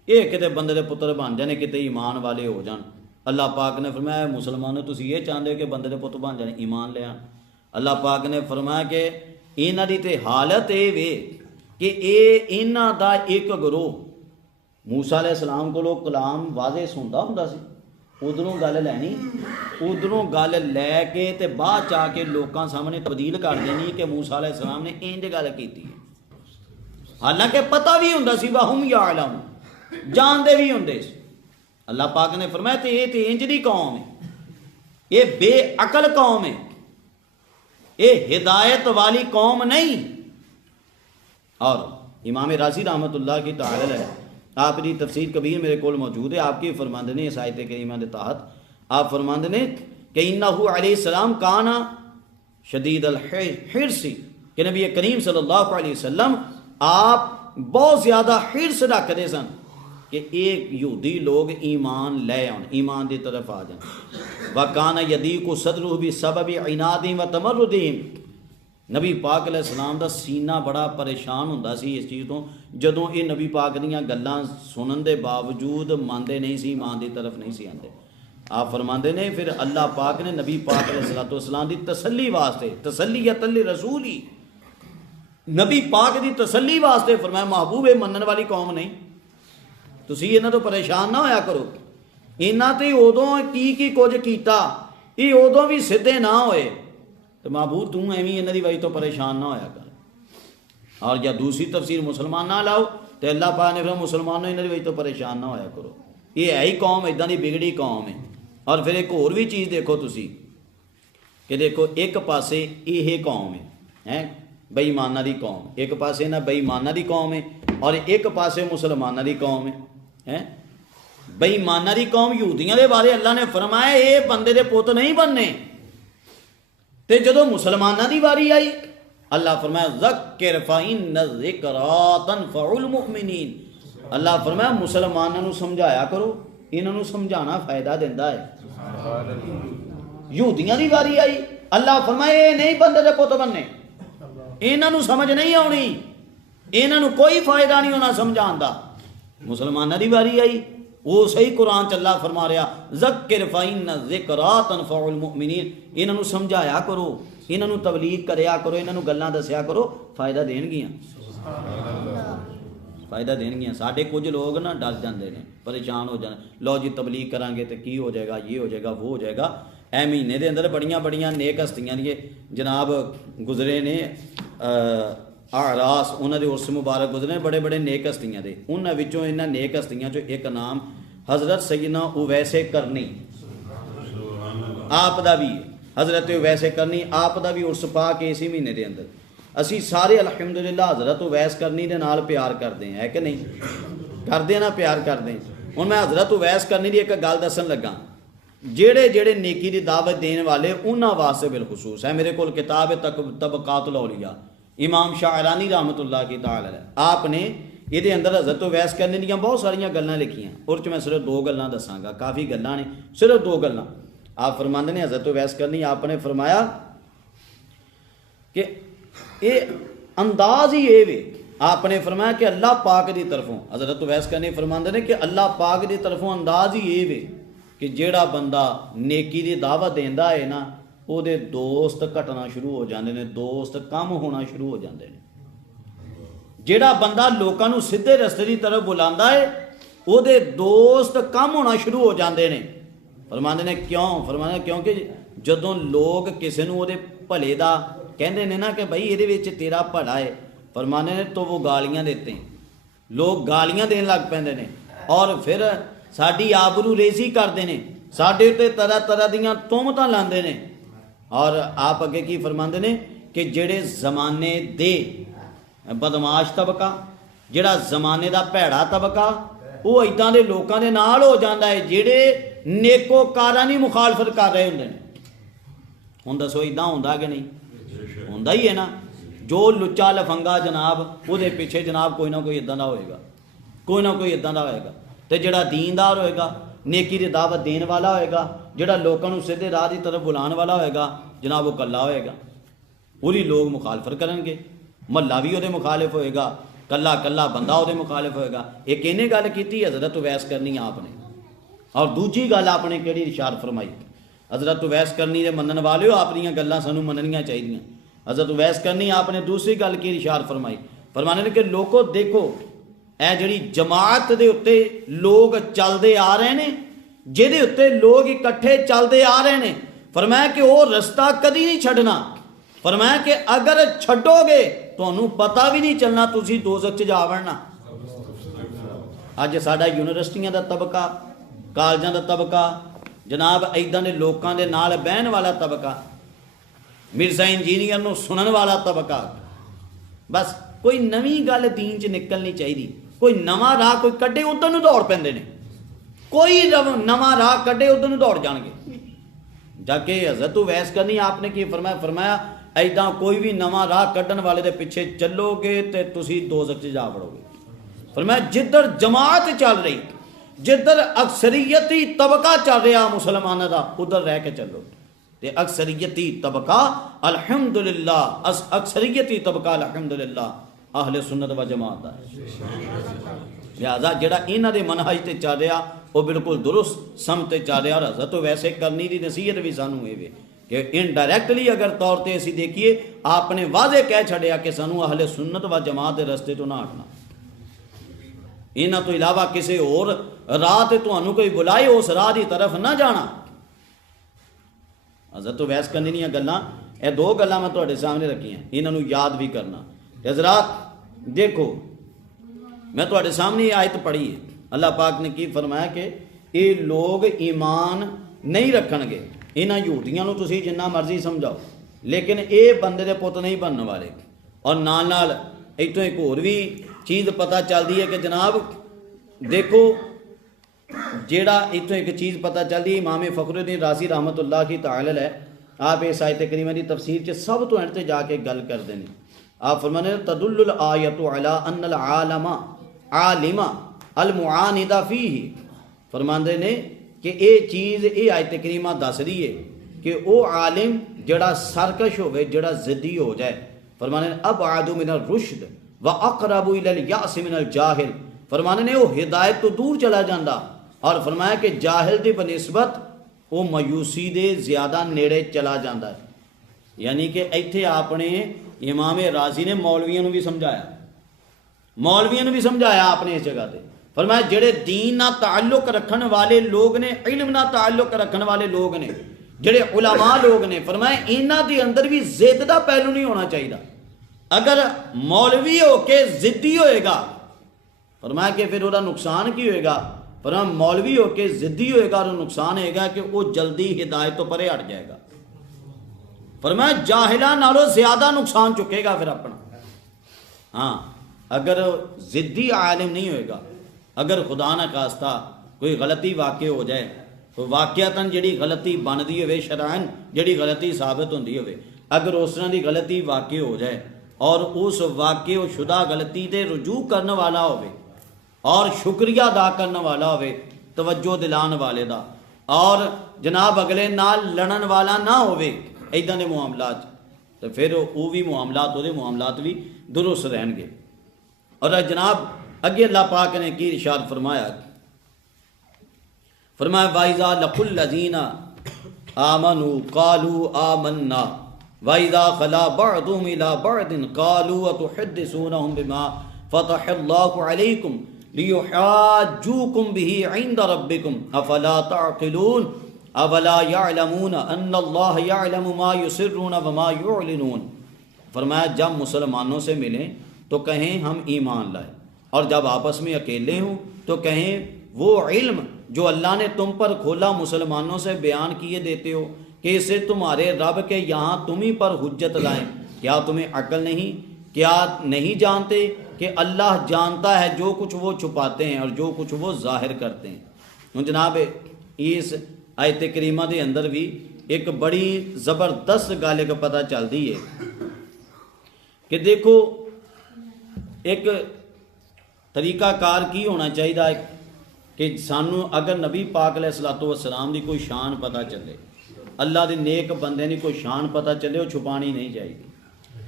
ये किते बंदे के पुत्र बन जाने, किते ईमान वाले हो जान। अल्लाह पाक ने फरमाया मुसलमानों तुसीं ये चाहते हो कि बंदे के पुत्र बन जाने, ईमान ले आन। अल्लाह पाक ने फरमाया कि इन्हां दी ते हालत ये वे कि इन्हां दा एक गिरोह मूसा अलैहिस्सलाम कोलों कलाम वाज़े सुनदा हुंदा सी, उधरों गल लैनी, उधरों गल लैके ते बाद च आके लोगों सामने तब्दील कर देनी कि मूसा अलैहिस्सलाम ने इंज गल कीती है। हालांकि पता भी हुंदा सी, वहुम यालम, जानते भी हुंदे सी। अल्लाह पाक ने फरमाया ते ये ते इंज दी कौम है, ये बेअकल कौम है, ये हिदायत वाली कौम नहीं। और इमाम राजी रहमतुल्लाह की ताला है, आपकी तफसीर कबीर मेरे को मौजूद है, आपकी फरमांदे ने इस आयत करीमा के तहत आप फरमांदे ने कि इन्नहु अलैहिस्सलाम काना शदीद अल हिर्स, कि नबी करीम सल्लल्लाहु अलैहि वसल्लम आप बहुत ज़्यादा हिर्स रखते सन कि एक यहूदी लोग ईमान ले आन, ईमान की तरफ आ जाए। वकाना यदी को सदरू भी सबब इनादी व तमरुदीम, नबी पाक अलैहिस्सलाम दा सीना बड़ा परेशान हुंदा सी इस चीज़ तो, जदों ये नबी पाक दीयां गल्लां सुनन दे बावजूद मानते नहीं सी, ईमान की तरफ नहीं सी आंदे। आप फरमाते ने फिर अल्लाह पाक ने नबी पाक अलैहिस्सलाम की तसल्ली वास्ते, तसल्लियतल रसूल ही, नबी पाक की तसल्ली वास्ते फरमाया महबूब है मनन वाली कौम नहीं, तुसीं इन्हां तो परेशान ना होया करो। इन्हां ते उदों की कुछ कीता, ये उदों भी सीधे ना होए, तो महबूब तू एवं इन्हां दी वजह तो परेशान ना होया कर। और या दूसरी तफसीर मुसलमान ना लाओ तो अल्लाह पाक ने फिर मुसलमानों इन्हां दी वजह तो परेशान ना होया करो, ये है ही कौम इदां दी बिगड़ी कौम है। और फिर एक होर भी चीज़ देखो तुसीं कि देखो एक पासे ये कौम है बेईमाना दी कौम, एक पासे ना बेईमाना दी कौम है और एक पासे मुसलमाना दी कौम है। बेईमाना दी कौम यहूदियों के बारे अल्लाह ने फरमाया ये बंदे दे पुत नहीं बनने, ते जदों मुसलमाना दी बारी आई अल्लाह फरमाया ज़क्किर फ़इन्न ज़िक्रा तनफ़उल मुमिनीन, अल्लाह फरमाया मुसलमानों को समझाया करो, इन्होंने समझाना फायदा देता है। यहूदियों की बारी आई अल्लाह फरमाया ये नहीं बंदे दे पुत बनने, इन्हों समझ नहीं आनी, इन्हों कोई फायदा नहीं होना समझाने का। मुसलमानों की बारी आई वो सही कुरान च अल्लाह फरमा रहा ज़क्किर फ़इन्न ज़िक्रा तनफ़उल मुमिनीन, इन्हों समझाया करो, इन्हों तबलीग करया करो, इन्हों गल्लां दस्या करो, फायदा देणगियां, फायदा देणगियां। साडे कुछ लोग ना डर जाते हैं, परेशान हो जाते, लो जी तबलीग करांगे तो की हो जाएगा, ये हो जाएगा, वो हो जाएगा। ए महीने के अंदर बड़ियां बड़ियां नेक हस्तियां ने जनाब गुजरे ने, आरास उन्होंने उर्स मुबारक गुजरे, बड़े बड़े नेक हस्तियां दे, उन्हां विचों इन्हां नेक हस्तियां चों एक नाम हज़रत सैयदना उवैसे करनी आप दा भी, हज़रत उवैसे करनी आप दा भी उर्स पा के इसी महीने के अंदर असी सारे अलहमदुलिल्लाह हज़रत उवैस करनी दे नाल प्यार करते हैं, है कि नहीं करते ना, प्यार करते हैं। हुण मैं हज़रत उवैस करनी दी एक गल दसन लगा, जेड़े जेड़े नेकी की दावत देने वाले उन्हां वास्ते बिलखुसूस है। मेरे को किताब है तबकातुल औलिया, इमाम शाहरानी रहमतुल्लाह की ताला है, आपने ये अंदर हज़रत उवैस करने दी बहुत सारिया गल्लां लिखियां, और मैं सिर्फ दो गल्लां दसांगा, काफ़ी गल्लां ने, सिर्फ दो गल्लां। आप फरमांदे ने हज़रत उवैस करनी आपने फरमाया कि ये अंदाज ही ये वे, आपने फरमाया कि अल्लाह पाक की तरफों, हज़रत उवैस करनी फरमांदे ने कि अल्लाह पाक की तरफों अंदाज ही ये वे कि जेड़ा बंदा नेकी की दावत देंदा है ना, ਉਹਦੇ दोस्त घटना शुरू हो जाते हैं, दोस्त कम होना शुरू हो जाते हैं। ਜਿਹੜਾ बंदा लोगों को सीधे रस्ते की तरफ बुलाता है ਉਹਦੇ दोस्त कम होना शुरू हो जाते हैं। फरमाते ने क्यों, फरमाते क्योंकि जदों लोग किसी को ਉਹਦੇ भले का कहते हैं ना कि भाई ये तेरा भला है, फरमाते ने तो वो गालियाँ देते हैं, लोग गालियाँ देने लग पैंदे ने और फिर साड़ी आबरू रेजी करते हैं, साढ़े उत्ते तरह तरह दियां तुहमतां लांदे ने। और आप अगे की फरमाते ने कि जेड़े जमाने दे बदमाश तबका, जेड़ा जमाने का भैड़ा तबका, वो इदां दे लोकां दे नाल हो जाता है जिहड़े नेकोकारां दी मुखालफत कर रहे हुंदे ने। हुण दसो इदां हुंदा कि नहीं? हुंदा ही है ना। जो लुच्चा लफंगा जनाब उहदे पिछे जनाब कोई ना कोई इदां दा होएगा, कोई ना कोई इदां दा होएगा। ते जिहड़ा दीनदार होएगा, नेकी दी दावत देने वाला होएगा, जिहड़ा लोकां नूं सीधे राह दी तरफ बुलाने वाला होएगा, जनाब वो कल्ला होएगा। पूरी लोग मुखालफत करनगे, महल्ला भी उहदे मुखालिफ होएगा, कल्ला कल्ला बंदा उहदे मुखालिफ होएगा। एक इन्हें गल कीती हज़रत उवैस करनी आपने, और दूजी गल आपने किहड़ी इरशाद फरमाई, हज़रत उवैस करनी दे मनन वाले हो अपनियां गल्लां सानूं मनणियां चाहीदियां। हज़रत उवैस करनी आपने दूसरी गल की इरशाद फरमाई, फरमाने कि लोगो देखो ए जिहड़ी जमात दे उत्ते लोग चलते आ रहे ने, जिहदे उत्ते लोग इकट्ठे चलते आ रहे ने, फरमाया कि वो रस्ता कदी नहीं छड्डना। फरमाया कि अगर छड्डोगे तुहानूं पता भी नहीं चलना तुसीं दोज़ख च जा वड़ना। अज साडा यूनिवर्सिटियां दा तबका, कालजां दा तबका, जनाब इदां दे लोकां दे नाल बहन वाला तबका, मिर्जा इंजीनियर नूं सुनन वाला तबका, बस कोई नवीं गल दीन च निकलनी चाहिए, कोई नवां राह कोई कड्डे उधर नूं दौड़ पैंदे ने, कोई नवां राह कड्डे उधर नूं दौड़ जाणगे। जाके हज़रत उवैस करनी आपने की फरमाया, फरमाया ऐदां कोई भी नवां राह कड्डण वाले दे पिछे चलोगे तो तुसीं दोज़ख च जा वड़ोगे। फरमाया जिधर जमात चल रही, जिधर अक्सरीयती तबका चल रहा मुसलमानों का, उधर रह के चलो। ते अक्सरीयती तबका अल्हम्दुलिल्लाह, अक्सरीयती तबका अल्हम्दुलिल्लाह अहले सुन्नत व जमात दा। लिहाजा जिहड़ा इन्हां दे मनहज ते चल रहा वो बिल्कुल दुरुस्त सम ते चल रहा। और हज़रत वैसे करनी दी नसीहत भी सानू ये कि इनडायरैक्टली अगर तौर पर असीं देखिए आपने वादे कह छड़िया कि सानू अहले सुन्नत व जमात के रस्ते तो ना हटना, इन्हां तो इलावा किसी होर राह ते तुहानू कोई बुलाए उस राह की तरफ ना जाना। हज़रत वैस करनी दी गल्लां, ये दो गल्लां मैं तुहाडे सामने रखियां, इन्हां नू याद भी करना। हज़रात देखो मैं तुहाडे सामने आयत पढ़ी है, अल्लाह पाक ने की फरमाया कि ये लोग ईमान नहीं रखणगे। इन्हां यहूदियां नूं तुसीं जिन्ना मर्जी समझाओ, लेकिन ये बंदे दे पुत नहीं बनने वाले। और नाल नाल इत्थों एक होर भी चीज़ पता चलती है कि जनाब देखो जेड़ा इत्थों एक चीज़ पता चलती है, इमाम फ़खरुद्दीन राज़ी रहमतुल्लाह की ताला है, आप इस आयत करीमा की तफसीर च सब तो एंड ते जाके गल करते हैं। आप फरमाने तदुल्लुल आयतु अला अन्नल आलमा आलिमा अल मुआनिदा फीही, फरमाते ने कि ये चीज़ ये आयत करीमा दस रही है कि वो आलिम जड़ा सरकश होवे, जड़ा ज़िद्दी हो जाए। फरमाने अब आदु मिनल रुश्द व अक़रबु इलल यास मिनल जाहिल, फरमाने ने वो हिदायत तो दूर चला जाता। और फरमाया कि जाहिल की बनिस्बत वो मायूसी दे ज़्यादा नेड़े चला जाता है। यानी कि इत्थे आपने इमाम राजी ने मौलवियों भी समझाया, मौलवियों भी समझाया आपने इस जगह पर। फरमाया जेड़े दीन ना ताल्लुक रखने वाले लोग ने, इल्म ना ताल्लुक रखने वाले लोग ने, जेड़े उलमा लोग ने, फरमाया इन्हां दे अंदर भी जिद दा पहलू नहीं होना चाहिए। अगर मौलवी होके जिद्दी होएगा, फरमाया कि फिर उसका नुकसान की होएगा। फरमाया मौलवी होके जिद्दी होएगा और नुकसान होएगा कि वो जल्दी हिदायत तो परे हट जाएगा। फरमाया जाहिला नालों ज्यादा नुकसान चुकेगा फिर अपना। हाँ, अगर जिद्दी आलिम नहीं होएगा, अगर खुदा न खास्ता कोई गलती वाक़ हो जाए तो वाक़यातन जिहड़ी गलती बनती होवे, शरअन जिहड़ी गलती साबित होंदी होवे, अगर उस तरह की गलती वाक़ हो जाए और उस वाक़ शुदा गलती ते रुजू करने वाला होवे और शुक्रिया अदा करने वाला होवे, तवज्जो दिलाने वाले दा, और जनाब अगले नाल लड़न वाला ना होवे इदां दे मामलात, तो फिर वो भी मामलात उहदे मामलात भी दुरुस्त रहणगे। और जनाब अगे अल्लाह पाक ने की इरशाद फरमाया, फरमाया वाइज़ा लकुल लज़ीना आमनू कालू आमन्ना वाइज़ा खला बअदुहुम इला बअदिन कालू अतुहद्दिसूनहुम बिमा फ़तहल्लाहु अलैकुम लियुहाज्जूकुम बिही इंद रब्बिकुम अफला तअक़िलून अवला यअलमून अन्नल्लाह यअलमु मा युसिर्रून व मा युअलिनून। फरमाया जब मुसलमानों से मिलें तो कहें हम ईमान लाए, और जब आपस में अकेले हों तो कहें वो इल्म जो अल्लाह ने तुम पर खोला मुसलमानों से बयान किए देते हो कि इसे तुम्हारे रब के यहाँ तुम ही पर हुज्जत लाएं। क्या तुम्हें अकल नहीं, क्या नहीं जानते कि अल्लाह जानता है जो कुछ वो छुपाते हैं और जो कुछ वो जाहिर करते हैं। हूँ जनाब इस आयत करीमा के अंदर भी एक बड़ी ज़बरदस्त गल एक पता चलती है कि देखो एक तरीकाकार की होना चाहिए कि सानू अगर नबी पाक अलैहिस्सलातु वस्सलाम की कोई शान पता चले, अल्लाह के नेक बंदे की कोई शान पता चले, वो छुपानी नहीं चाहिए,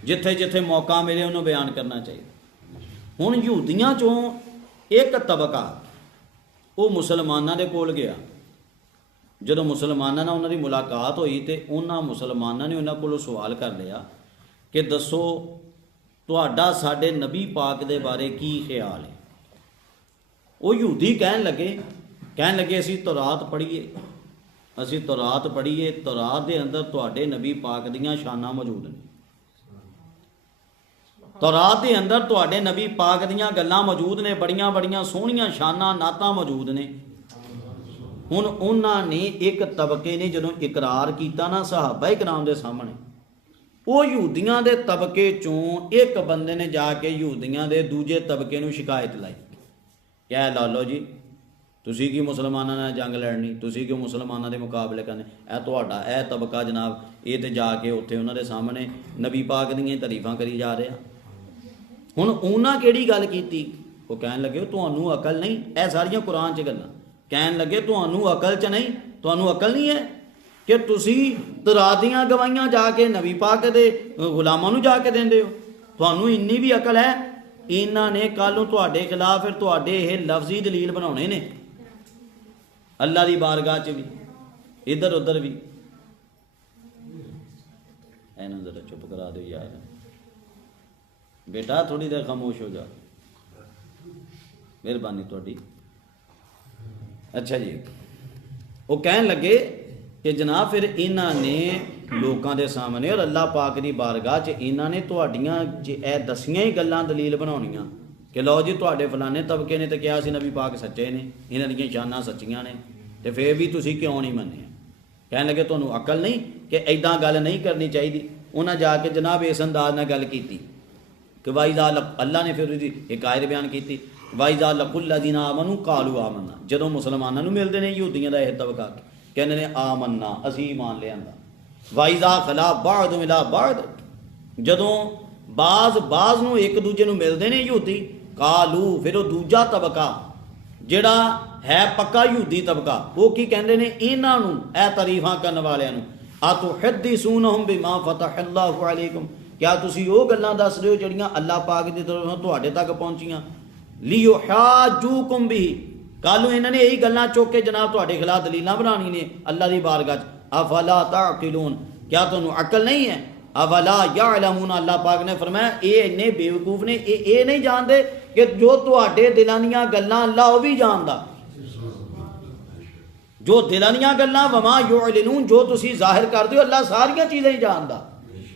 जिथे जिथे मौका मिले उन्होंने बयान करना चाहिए। हुण यहूदियों चों एक तबका वो मुसलमानों के कोल गया, जदों मुसलमानों नाल उन्हां दी मुलाकात हुई तो उन्हां मुसलमानों ने उन्हां कोलों सवाल कर लिया कि दसो तुहाडा साडे नबी पाक दे बारे की ख्याल है। वो यहूदी कहन लगे असीं तौरात पढ़ीए, असीं तौरात पढ़ीए, तौरात दे अंदर तुहाडे नबी पाक दीयां शानां मौजूद ने, तौरात के अंदर तुहाडे नबी पाक दीयां गल्लां मौजूद ने, बड़ियां बड़ियां सोहणियां शानां नातां मौजूद ने। हुण उन्हां ने एक तबके ने जदों इकरार किया ना सहाबा इकराम दे सामने, वो यहूदियां दे तबके चों एक बंदे ने जाके यहूदियां दे दूजे तबके नूं शिकायत लाई, कह ला लो जी तुसीं की मुसलमानां नाल जंग लड़नी, तुसीं क्यों मुसलमानां दे मुकाबले करने, तुहाडा यह तबका जनाब ये तो जाके उत्थे उन्हां दे सामने नबी पाक दीयां तारीफां करी जा रहा। हुण उन्हां किहड़ी गल कीती, वो कहन लगे तुहानूं अकल नहीं, यह सारियां कुरान च गल्लां, कहन लगे तुहानूं अकल च नहीं, तुहानूं अकल नहीं है कि तुसीं तौरात दीयां गवाहियां जाके नबी पाक दे गुलामां नूं जाके देंदे हो, तुहानूं इन्नी भी अकल है। इन्हां ने कल नूं तुहाडे खिलाफ फिर तुहाडे ये लफ्जी दलील बनाउणे ने, अल्लाह दी बारगाह च भी इधर उधर भी। इन्हां जरा चुप करा दो यार, बेटा थोड़ी देर खामोश हो जा, मेहरबानी तुहाडी। अच्छा जी, वो कहन लगे कि जनाब फिर इन्हां ने लोगों के सामने और अल्लाह पाक की बारगाह च इन्हां ने तुहाडियां ए दसियां ही गल्लां दलील बनाउणियां कि लो जी तुहाडे फलाने तबके ने तो कहा सी नबी पाक सच्चे ने, इन्हां दीयां शानां सच्चियां ने, तो फिर भी तुसीं क्यों नहीं मन्ने। कहन लगे तुहानूं अकल नहीं कि इदां गल नहीं करनी चाहिए। उन्हां जाके जनाब इस अंदाज नाल गल कीती कि वाइज़ा अल्लाह ने फिर उसकी एक आयत बयान की, वाइज़ा लकुल्लज़ीना आमनू कालू आमन्ना, जदों मुसलमानों नूं मिलदे ने यहूदियों का यह तबका कहंदे ने आमन्ना असीं ईमान लिआंदा, वाइज़ा खला बाद मिला बाद, जदों बाज़ नूं एक दूजे नूं मिलदे ने यहूदी कालू, फिर वो दूजा तबका जिहड़ा है पक्का यहूदी तबका वो की कहंदे ने इन्हां नूं ए तारीफां करन वालिआं नूं अतुहद्दिसूनहुम बिमा फतहल्लाहु अलैकुम, क्या तुसीं वो गल्लां दस रहे हो जिहड़ियां अल्लाह पाक दी तरफों तुहाडे तक पहुंचियां, लियुहाजूकुम बिही, कल इन्हां ने यही गल्लां चुक के जनाब तुहाडे खिलाफ दलीलां बनानी ने अल्लाह दी बारगाह च। अफला ताकिलून, क्या तुहानूं अकल नहीं है। अवला यालमून, अल्लाह पाक ने फरमाया ये इन्ने बेवकूफ ने, ये नहीं जानते कि जो तुहाडे दिलां दीयां गल्लां अल्लाह वो भी जानदा, जो दिलां दीयां गल्लां वमा युअलिनून, जो तुसीं जाहिर करदे हो अल्लाह सारियां चीज़ां ही जानदा।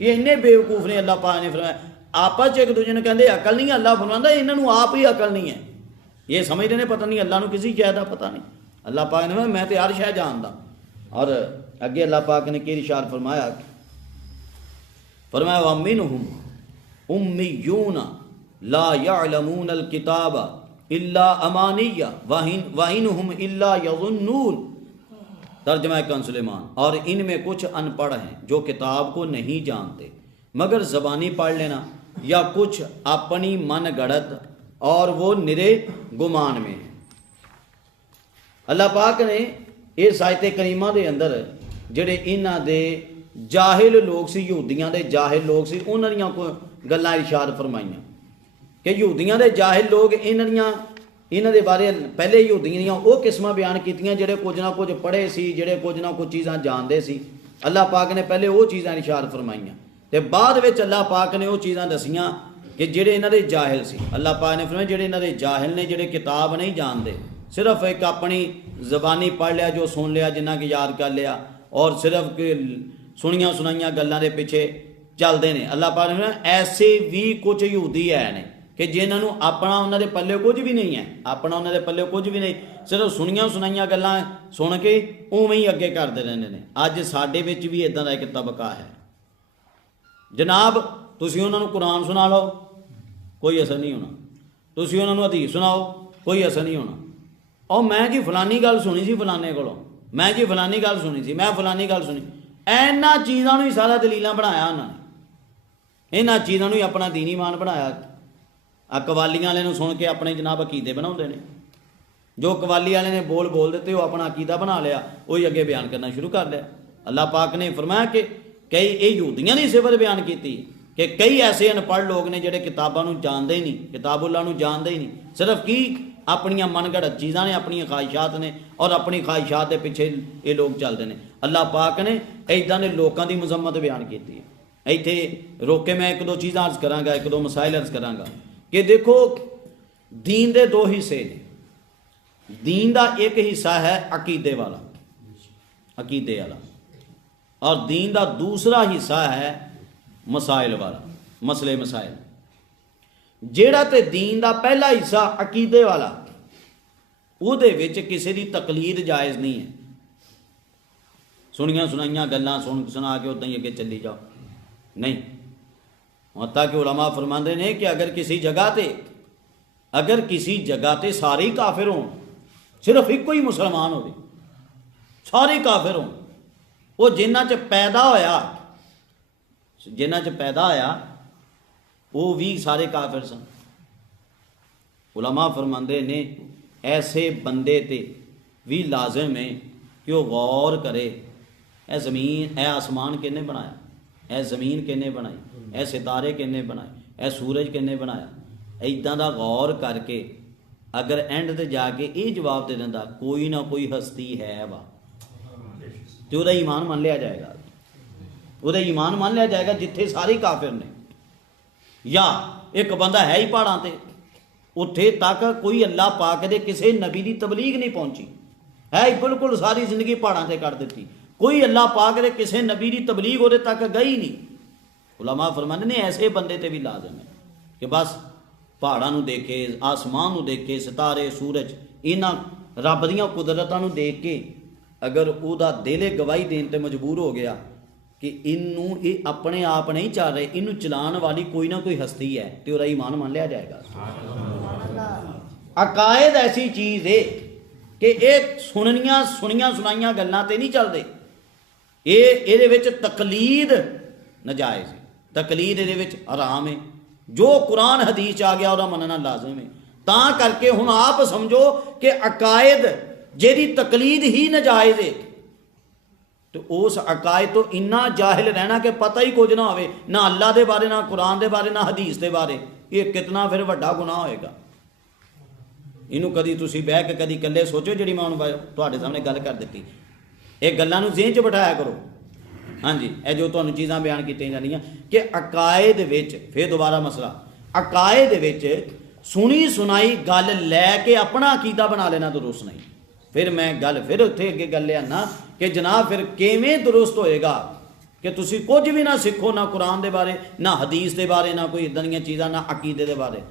ये इन्ने बेवकूफ ने, अल्लाह पाक ने फरमाया आपस च एक दूजे ने कहते अकल नहीं, अल्लाह फरमांदा इन्होंने आप ही अकल नहीं है, ये समझते हैं पता नहीं अल्लाह नूं किसी शय दा पता नहीं। अल्लाह पाक ने फरमाया मैं तो हर शय जानदा। और अगे अल्लाह पाक ने कि इरशाद फरमाया वमिनहुम उम्मियून ला यअलमून अल किताब इल्ला अमानिया वहिनहुम इल्ला यज़ुन्नून, तर्जमा कंसुलेमान, और इनमें कुछ अनपढ़ हैं जो किताब को नहीं जानते मगर ज़बानी पढ़ लेना, या कुछ अपनी मन गढ़त और वो निरे गुमान में। अल्लाह पाक ने इस आयत करीमा के अंदर जिहड़े इन्हां दे जाहिल लोग सी, यहूदियां दे जाहिल लोग सी, उन्हां दीयां कोई गल्लां इरशाद फरमाइयां कि यहूदियां दे जाहिल लोग इन्हां दे बारे पहले यहूदियां दीयां वो किस्मां बयान कीतियां जिहड़े कुछ ना कुछ पढ़े सी, जिहड़े कुछ ना कुछ चीज़ां जानते सी। अल्लाह पाक ने पहले वो चीज़ां इरशाद फरमाइयां ते बाद विच अल्लाह पाक ने वो चीज़ां दसियां कि जिहड़े इन्हां दे जाहिल सी। अल्लाह पाक ने फरमाया जिहड़े इन्हां दे जाहिल ने, जिहड़े किताब नहीं जानते, सिर्फ एक अपनी ज़बानी पढ़ लिया, जो सुन लिया, जिन्ना कि याद कर लिया, और सिर्फ सुनिया सुनाइया गल्लां दे पिछे चलते हैं। अल्लाह पाक ने ऐसे भी कुछ यहूदी है ने कि जिन्होंने अपना उन्होंने पल्ले कुछ भी नहीं है, अपना उन्होंने पल्ले कुछ भी नहीं, सिर्फ सुनिया सुनाइया गल्लां सुन के उवें ही अगे करते रहते हैं। अज साडे विच भी इदां दा एक तबका है जनाब, तुसीं उन्हां नूं कुरान सुना लो कोई असर नहीं होना, तुसीं उन्हां नूं हदीस सुनाओ, कोई असर नहीं होना। और मैं जी फलानी गल सुनी सी फलाने कोलों, मैं जी फलानी गल सुनी सी, मैं फलानी गल सुनी, इन्हां चीज़ां नूं ही सारा दलीलां बनाया उन्होंने, इन्हां चीज़ां नूं ही अपना दीनी मान बनाया। आ कवालियां वाले नूं सुन के अपने जनाब अकीदे बनाउंदे ने, जो कवाली वाले ने बोल बोल दिते वो अपना अकीदा बना लिया, वही अगे बयान करना शुरू कर लिया। अल्लाह पाक ने फरमाया कि कई ये यहूदियों की सिफत बयान की कि कई ऐसे अनपढ़ लोग ने जिहड़े किताबां नूं जानदे ही नहीं, किताबुल्लाह नूं जानदे ही नहीं, सिर्फ की अपनियां मनगढ़ंत चीज़ां ने, अपनी ख्वाहिशात ने, और अपनी ख्वाहिशात के पिछे ये लोग चलते हैं। अल्लाह पाक ने इदां दे लोगों की मजम्मत बयान की। इत्थे रोक के मैं एक दो चीज़ां अर्ज करांगा, एक दो मसाइल अर्ज करांगा कि देखो दीन दे दो हिस्से ने। दीन का एक हिस्सा है अकीदे वाला, अकीदे वाला, और दीन का दूसरा हिस्सा है मसाइल वाला, मसले मसाइल। जेड़ा ते दीन का पहला हिस्सा अकीदे वाला, उहदे विच किसी की तकलीद जायज़ नहीं है। सुनिया सुनाइया गल्लां सुना के उदां ही अगे चली जाओ, नहीं। हत्ता कि उलमा फरमाते ने कि अगर किसी जगह ते सारे ही काफिर हों, सिर्फ एक ही मुसलमान हो, सारे काफिर हों, वो जिन्हां च पैदा होया वो भी सारे काफिर सन। उलमा फरमाते ने ऐसे बंदे ते भी लाजिम है कि वह गौर करे, ए ज़मीन, ए आसमान किन्ने बनाया, ए ज़मीन किन्ने बनाई, ए सितारे किन्ने बनाए, ए सूरज किन्ने बनाया। इदां दा गौर करके अगर एंड ते जाके ये जवाब दे दिंदा कोई ना कोई हस्ती है वा, तो वह ईमान मान लिया जाएगा, वह ईमान मान लिया जाएगा जिथे सारे काफिर ने। या एक बंदा है ही पहाड़ां ते, उत्थे तक कोई अल्लाह पाक दे किसी नबी की तबलीग नहीं पहुंची, है बिल्कुल सारी जिंदगी पहाड़ां ते कर दी, कोई अल्लाह पाक दे किसी नबी की तबलीग उहदे तक गई नहीं। उलमा फरमाते ने ऐसे बंदे ते भी लाजम है कि बस पहाड़ां नूं देखे, आसमान नूं देखे, सितारे सूरज, इन्हां रब दीयां कुदरतां नूं देख के अगर उहदा दिल गवाही देण ते मजबूर हो गया कि इनू ये अपने आप नहीं चल रहे, इनू चलान वाली कोई ना कोई हस्ती है, तो वह ईमान मान लिया जाएगा। अकायद ऐसी चीज़ है कि एक सुनिया सुनाइया गल्लां ते नहीं चलते, ये तकलीद नजायज़ है, तकलीद ये हराम है। जो कुरान हदीस आ गया वह मनना लाजिम है। तां करके हुण आप समझो कि अकायद जेदी तकलीद ही नजायज़ है, तो उस अकायद तो इन्ना जाहिल रहना कि पता ही कुछ ना हो, ना अल्लाह के बारे, ना कुरान के बारे, ना हदीस के बारे, ये कितना फिर वड्डा गुनाह होएगा। इनू कदी तुसी बह के कदी कल्ले सोचो, जी मैं हुण तुहाडे सामने गल कर दी, ये गल्लां नूं ज़हन च बिठाया करो। हाँ जी, यह जो तुहानूं चीज़ां बयान कीतियां जांदियां कि अकायद विच, फिर दोबारा मसला, अकायद विच सुनी सुनाई गल लैके अपना अकीदा बना लेना दुरुस्त नहीं। फिर मैं गल फिर उत्थे अगे गल आना कि जनाब फिर किवें दुरुस्त होएगा कि तुसी कुछ भी ना सीखो, ना कुरान के बारे, ना हदीस के बारे, ना कोई इदां दीयां चीज़ां, ना अकीदे के बारे।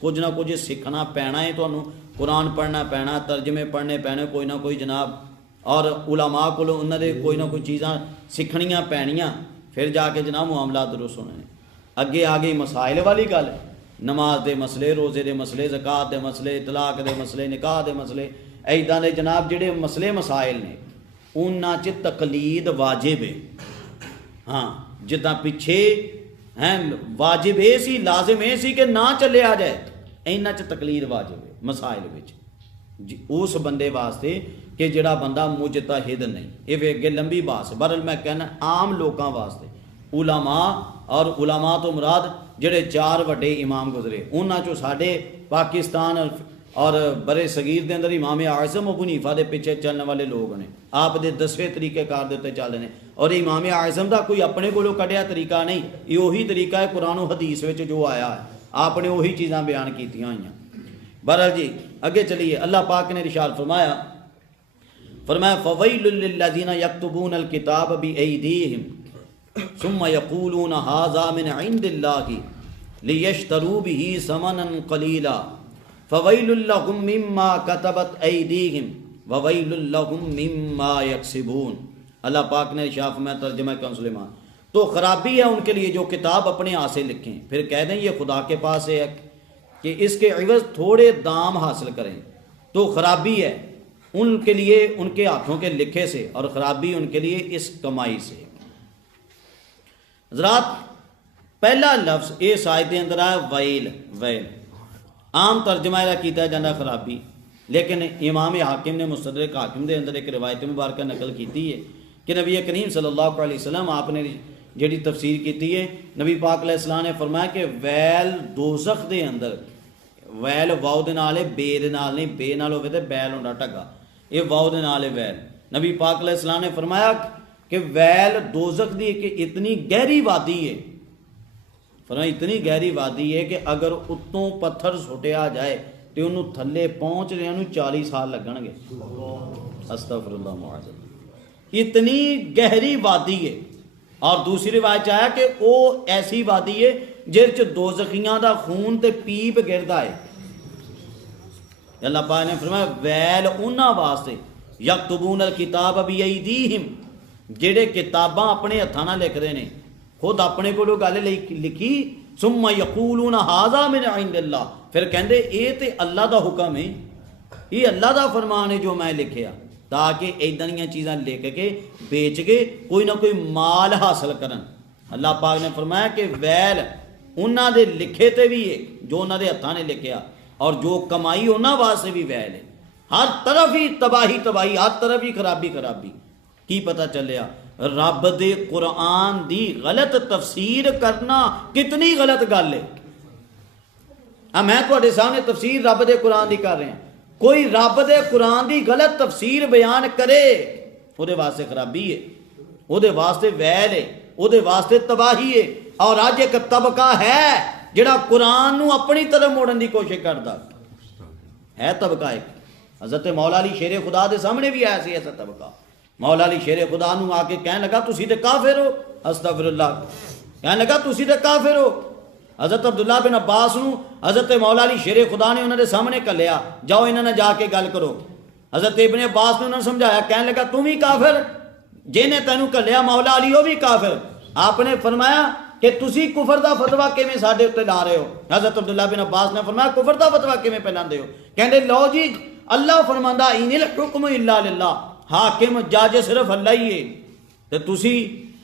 कुछ ना कुछ सीखना पैना है, तुहानूं कुरान पढ़ना पैना, तर्जमे पढ़ने पैने कोई ना कोई जनाब, और उलमा कोल उन्हां दे कोई ना कोई चीज़ां सीखनियां पैणियां, फिर जाके जनाब मामला दुरुस्त होने ने। अगे आ गई मसाइल वाली गल, नमाज के मसले, रोज़े के मसले, ज़कात के मसले, तलाक के मसले, निकाह के मसले, इदां दे जनाब जिहड़े मसले मसाइल ने उन्हां च तकलीद वाजिब है। हाँ, जिद्दां पिछे हैं वाजिब ये सी, लाजिम ये सी कि ना चले आ जाए, इन्हां च तकलीद वाजिब है मसाइल विच उस बंदे वास्ते कि जिहड़ा बंदा मुजतहिद नहीं। ये वे अगे लंबी बात है, बहरहाल मैं कहना आम लोगों वास्ते उलमा, और उलमा तो मुराद जिहड़े चार वड्डे इमाम गुजरे, उन्हां चों साडे पाकिस्तान और बरे सगीर के अंदर इमाम आज़म अबू हनीफा के पिछे चलने वाले लोग ने, आप दे 10वें तरीक़ेकार के उत्ते चल रहे हैं। और इमाम आज़म का कोई अपने कोलों कढ़िया तरीका नहीं, ये उही तरीका है कुरान हदीस में जो आया है, आपने उही चीज़ां बयान कीतियां हुई। बहरहाल जी अगे चलिए, अल्लाह पाक ने इरशाद फरमाया फ़वैलुल लिल्लज़ीना यक्तुबूनल किताब बिअयदीहिम सुम्मा यक़ूलूना हाज़ा मिन इंदिल्लाहि लियश्तरू बिही समनन क़लीला फ़वैलुल लहुम मिम्मा कतबत अयदीहिम ववैलुल लहुम मिम्मा यक्सिबून। अल्लाह पाक ने इरशाद फरमाया, तर्जुमा कंसुलेमान, तो खराबी है उनके लिए जो किताब अपने हाथ से लिखें, फिर कह दें ये खुदा के पास है, कि इसके इवज़ थोड़े दाम हासिल करें, तो खराबी है उनके लिए उनके हाथों के लिखे से, और ख़राबी उनके लिए इस कमाई से। हज़रात, पहला लफ्ज़ इस आयत के अंदर आया वैल। वैल आम तर्जमा यह किया जाता खराबी, लेकिन इमाम हाकिम ने मुस्तदरक हाकिम के अंदर एक रिवायत मुबारक नकल की है कि नबी करीम सल्लल्लाहु अलैहि वसल्लम आपने जी तफसीर की है, नबी पाक अलैहिस्सलाम ने फरमाया कि वैल दोज़ख के अंदर, वैल वाव दे नाल है, बे दे नाल नहीं, बे नाल होवे ते बैल होंदा ढगा, ये वाव दे नाल है वैल। नबी पाक अलैहिस्सलाम ने फरमाया कि वैल दोज़ख दी कि इतनी गहरी वादी है, फरमाया इतनी गहरी वादी है कि अगर उत्तों पत्थर सुटिया जाए तो उन्होंने थले पहुँच रहे 40 साल लगणगे। अस्तगफिरुल्लाह मुअज़्ज़म, इतनी गहरी वादी है। और दूसरी रिवायत आया कि वो ऐसी वादी है जिस दोज़खियां दा खून ते पीप गिरदा है। अल्लाह पाक ने फरमाया वैल उन्हां वास्ते यक्तुबून अल किताब बिअयदीहिम, जेड़े किताबां अपने हत्थां नाल लिखदे ने, खुद अपने कोलों गल लिखी, सुम्मा यकूलून हाज़ा मिन इंदिल्लाह, फिर कहंदे ये ते अल्लाह दा हुक्म है, ये अल्लाह दा फरमान है जो मैं लिखिया, ताकि इदां दीयां चीज़ां लिख के बेच के कोई ना कोई माल हासिल करन। अल्लाह पाक ने फरमाया कि वैल उन्हां दे लिखे ते भी है जो उन्हां दे हत्थां ने लिखिया, और जो कमाई उन्हां वास्ते भी वैल है। हर तरफ ही तबाही तबाही, हर तरफ ही खराबी खराबी। की पता चलिया रब दे कुरान दी गलत तफसीर करना कितनी गलत गल है। मैं तुहाडे सामने तफसीर रब दे कुरान दी कर रहा, कोई रब दे कुरान दी गलत तफसीर बयान करे उहदे वास्ते खराबी है, उहदे वास्ते वैल है, उहदे वास्ते तबाही है। और अज एक तबका है जिहड़ा कुरान नूं अपनी तरफ मोड़न की कोशिश करता है। तबका एक हज़रत मौला अली शेरे खुदा के सामने भी आया सी ऐसा तबका। मौला अली शेरे खुदा नूं आके कहन लगा तुसी ते काफिर हो, अस्तगफिरुल्लाह, कहन लगा तुसी ते काफिर हो। हज़रत अब्दुल्ला बिन अब्बास नूं हज़रत मौला अली शेरे खुदा ने उन्होंने सामने कलिया, जाओ इन्होंने जाके गल करो। हज़रत इब्ने अब्बास ने उन्होंने समझाया, कहने लगा तू भी काफिर, जिन्हें तेनू कलिया मौला अली वो भी काफिर। आपने फरमाया कि तुसी कुफर दा फतवा किवें साडे उत्ते ला रहे हो। हज़रत अब्दुल्ला बिन अब्बास ने फरमाया कुफर दा फतवा किवें फैलांदे हो। कहंदे लो जी अल्लाह फरमांदा इनिल हुक्म इल्ला लिल्लाह, हाकिम जज सिर्फ अल्लाह ही है। ते तुसी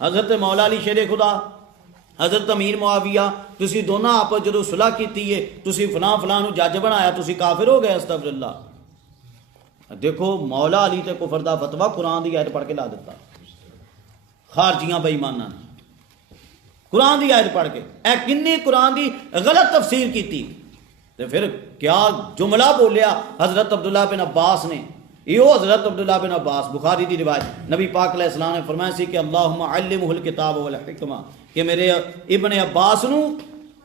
हज़रत मौला अली शेरे खुदा, हज़रत अमीर मुआविया, तुसी दोनों आपस जो सुलह की है, तुसी फलां फलां नूं जज बनाया, तुसी काफिर हो गए। अस्तगफिरुल्लाह। देखो मौला अली ते कुफर दा फतवा कुरान दी आयत पढ़ के ला दिता खारजियां बेईमानां ने, कुरान की आयत पढ़ के ए किन्नी कुरान की गलत तफसीर की। तो फिर क्या जुमला बोलिया हज़रत अब्दुल्ला बिन अब्बास ने, यो हज़रत अब्दुल्ला बिन अब्बास, बुखारी की रिवायत, नबी पाक अलैहिस्सलाम ने फरमाया सी कि अल्लाहुम्मा अल्लिमहुल किताब वल हिकमा, कि मेरे इब्ने अब्बास नू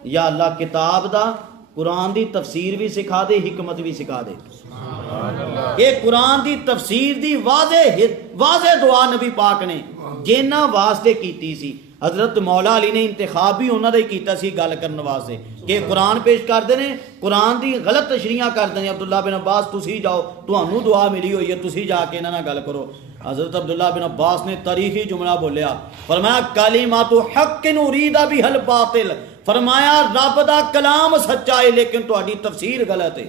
या अल्लाह किताब दा कुरान की तफसीर भी सिखा दे, हिकमत भी सिखा दे। ये कुरान की तफसीर की वाज़े दुआ नबी पाक ने जिन्हां वास्ते कीती सी। हज़रत मौला अली ने इंतखाब भी उन्होंने कीता सी गल करने वास्ते कि कुरान पेश करते हैं, कुरान की गलत तशरीहां करते हैं। अब्दुल्ला बिन अब्बास तुसी जाओ, तुहानू दुआ मिली हुई है, तुसी जाके इन्हां नाल गल करो। हज़रत अब्दुल्ला बिन अब्बास ने तारीखी जुमला बोलिया, फरमाया कलिमातु हक़्क़िन उरीदा बिहल बातिल, फरमाया रब दा कलाम सच्चा है लेकिन तुहाडी तफसीर गलत है।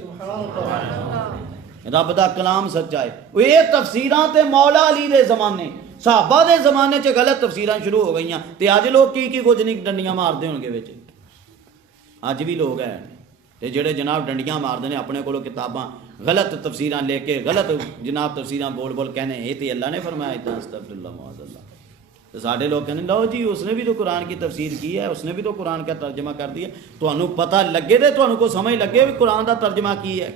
रब दा कलाम सच्चा है। ये तफसीरां ते मौला अली दे ज़माने, साहबा दे ज़माने च गलत तफसीरां शुरू हो गई, तो अज लोग की कुछ नहीं डंडियां मारते होंगे विच। अज भी लोग है ते जेड़े जनाब डंडियां मारते हैं अपने कोलों किताबां गलत तफसीरां लेके गलत जनाब तफसीरां बोल बोल कहने ये तो अल्लाह ने फरमाया इतना, अस्तगफिरुल्लाह मुअज़्ज़ल्लाह। तो साढ़े लोग कहने लो जी उसने भी तो कुरान की तफसीर की है, उसने भी तो कुरान का तर्जमा कर दिया। तो पता लगे तो तुहानू को समझ लगे भी कुरान का तर्जमा की है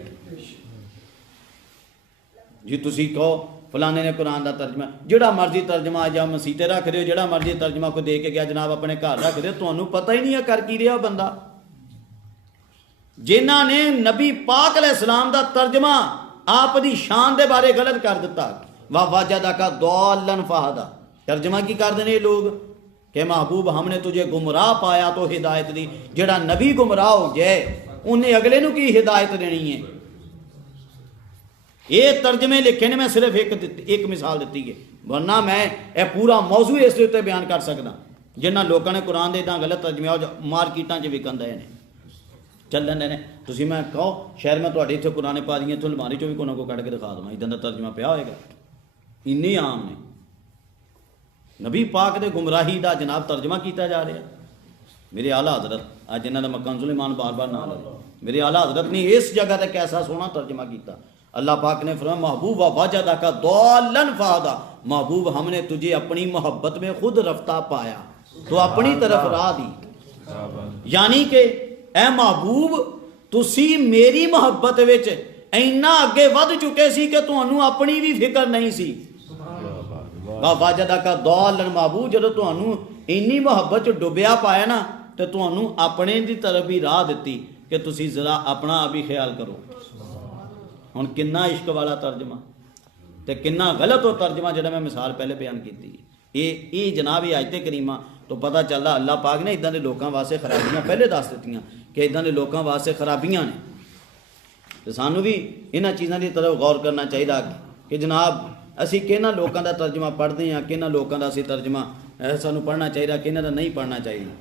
जी। तुसी कहो फलाने ने कुरान का तर्जमा, जिहड़ा मर्जी तर्जमा या मसीते रख रहे हो, जिहड़ा मर्जी तर्जमा को दे के गया जनाब अपने घर रख रहे हो, तुहानू पता ही नहीं है कर की रहा बंदा। जिन्हां ने नबी पाक अलैहिस्सलाम दा तर्जमा आप दी शान दे बारे गलत कर दिता, वा वजदका दौलन फहदा, तर्जमा की कर देने लोग कि महबूब हमने तुझे गुमराह पाया तो हिदायत दी। जिहड़ा नबी गुमराह हो जाए उन्हें अगले नू की हिदायत देनी है। ये तर्जमे लिखे ने, मैं सिर्फ एक मिसाल दी है, वरना मैं ये पूरा मौजू इस उत्ते बयान कर सकता। जिन्होंने लोगों ने कुरान के इतना गलत तर्जमे मार्केटां विकन दे ने। ਚੱਲਣ ਨੇ। ਤੁਸੀਂ ਮੈਂ ਕਹੋ ਸ਼ਾਇਦ ਮੈਂ ਤੁਹਾਡੇ ਇੱਥੇ ਕੁਰਾਨ ਪਾ ਦੀਆਂ ਇੱਥੋਂ ਅਲਮਾਰੀ 'ਚੋਂ ਵੀ ਕੋਈ ਕੱਢ ਕੇ ਦਿਖਾ ਦੇਵਾਂ, ਇੱਦਾਂ ਦਾ ਤਰਜਮਾ ਪਿਆ ਹੋਏਗਾ। ਇੰਨੇ ਆਮ ਨੇ। ਨਬੀ ਪਾਕ ਦੇ ਗੁੰਮਰਾਹੀ ਦਾ ਜਨਾਬ ਤਰਜਮਾ ਕੀਤਾ ਜਾ ਰਿਹਾ। ਮੇਰੇ ਆਲਾ ਹਜ਼ਰਤ ਅੱਜ ਇਹਨਾਂ ਦਾ ਮੱਕਾ ਸੁਲੇਮਾਨ ਬਾਰ-ਬਾਰ ਨਾ ਲਓ, ਮੇਰੇ आला हजरत ने इस जगह तक कैसा सोना तर्जमा किया। अल्लाह पाक ने फरमाया महबूबा वाजदा का दौलन फादा, महबूब हमने तुझे अपनी मोहब्बत में खुद रफ्ता पाया तो अपनी तरफ राह दी। यानी कि ए महबूब तुसी मेरी मोहब्बत विच इन्ना अगे वध चुके सी कि तुहानू अपनी भी फिक्र नहीं सी। वाजदा का दौलन महबूब जदों तुहानू इन्नी मोहब्बत च डुबिया पाया ना तो तुहानू अपने दी तरफ ही राह दिती कि तुसी जरा अपना आप ही ख्याल करो। हुण किन्ना इश्क वाला तर्जमा ते किन्ना गलत हो तर्जमा जिहड़ा मैं मिसाल पहले बयान की। ये जनाब ये आयते करीमा तो पता चलदा अल्लाह पाक ने इदां दे लोकां वास्ते खराबियां पहले दस दित्तियां कि इदां दे लोकां वास्ते खराबियां ने। तो सानू भी इन्हां चीज़ां दी तरफ गौर करना चाहिए कि जनाब असी किन्हां लोकां दा तर्जमा पढ़दे हां, किन्हां लोकां दा असी तर्जमा सानू पढ़ना चाहिए, किन्हां दा नहीं पढ़ना चाहिए।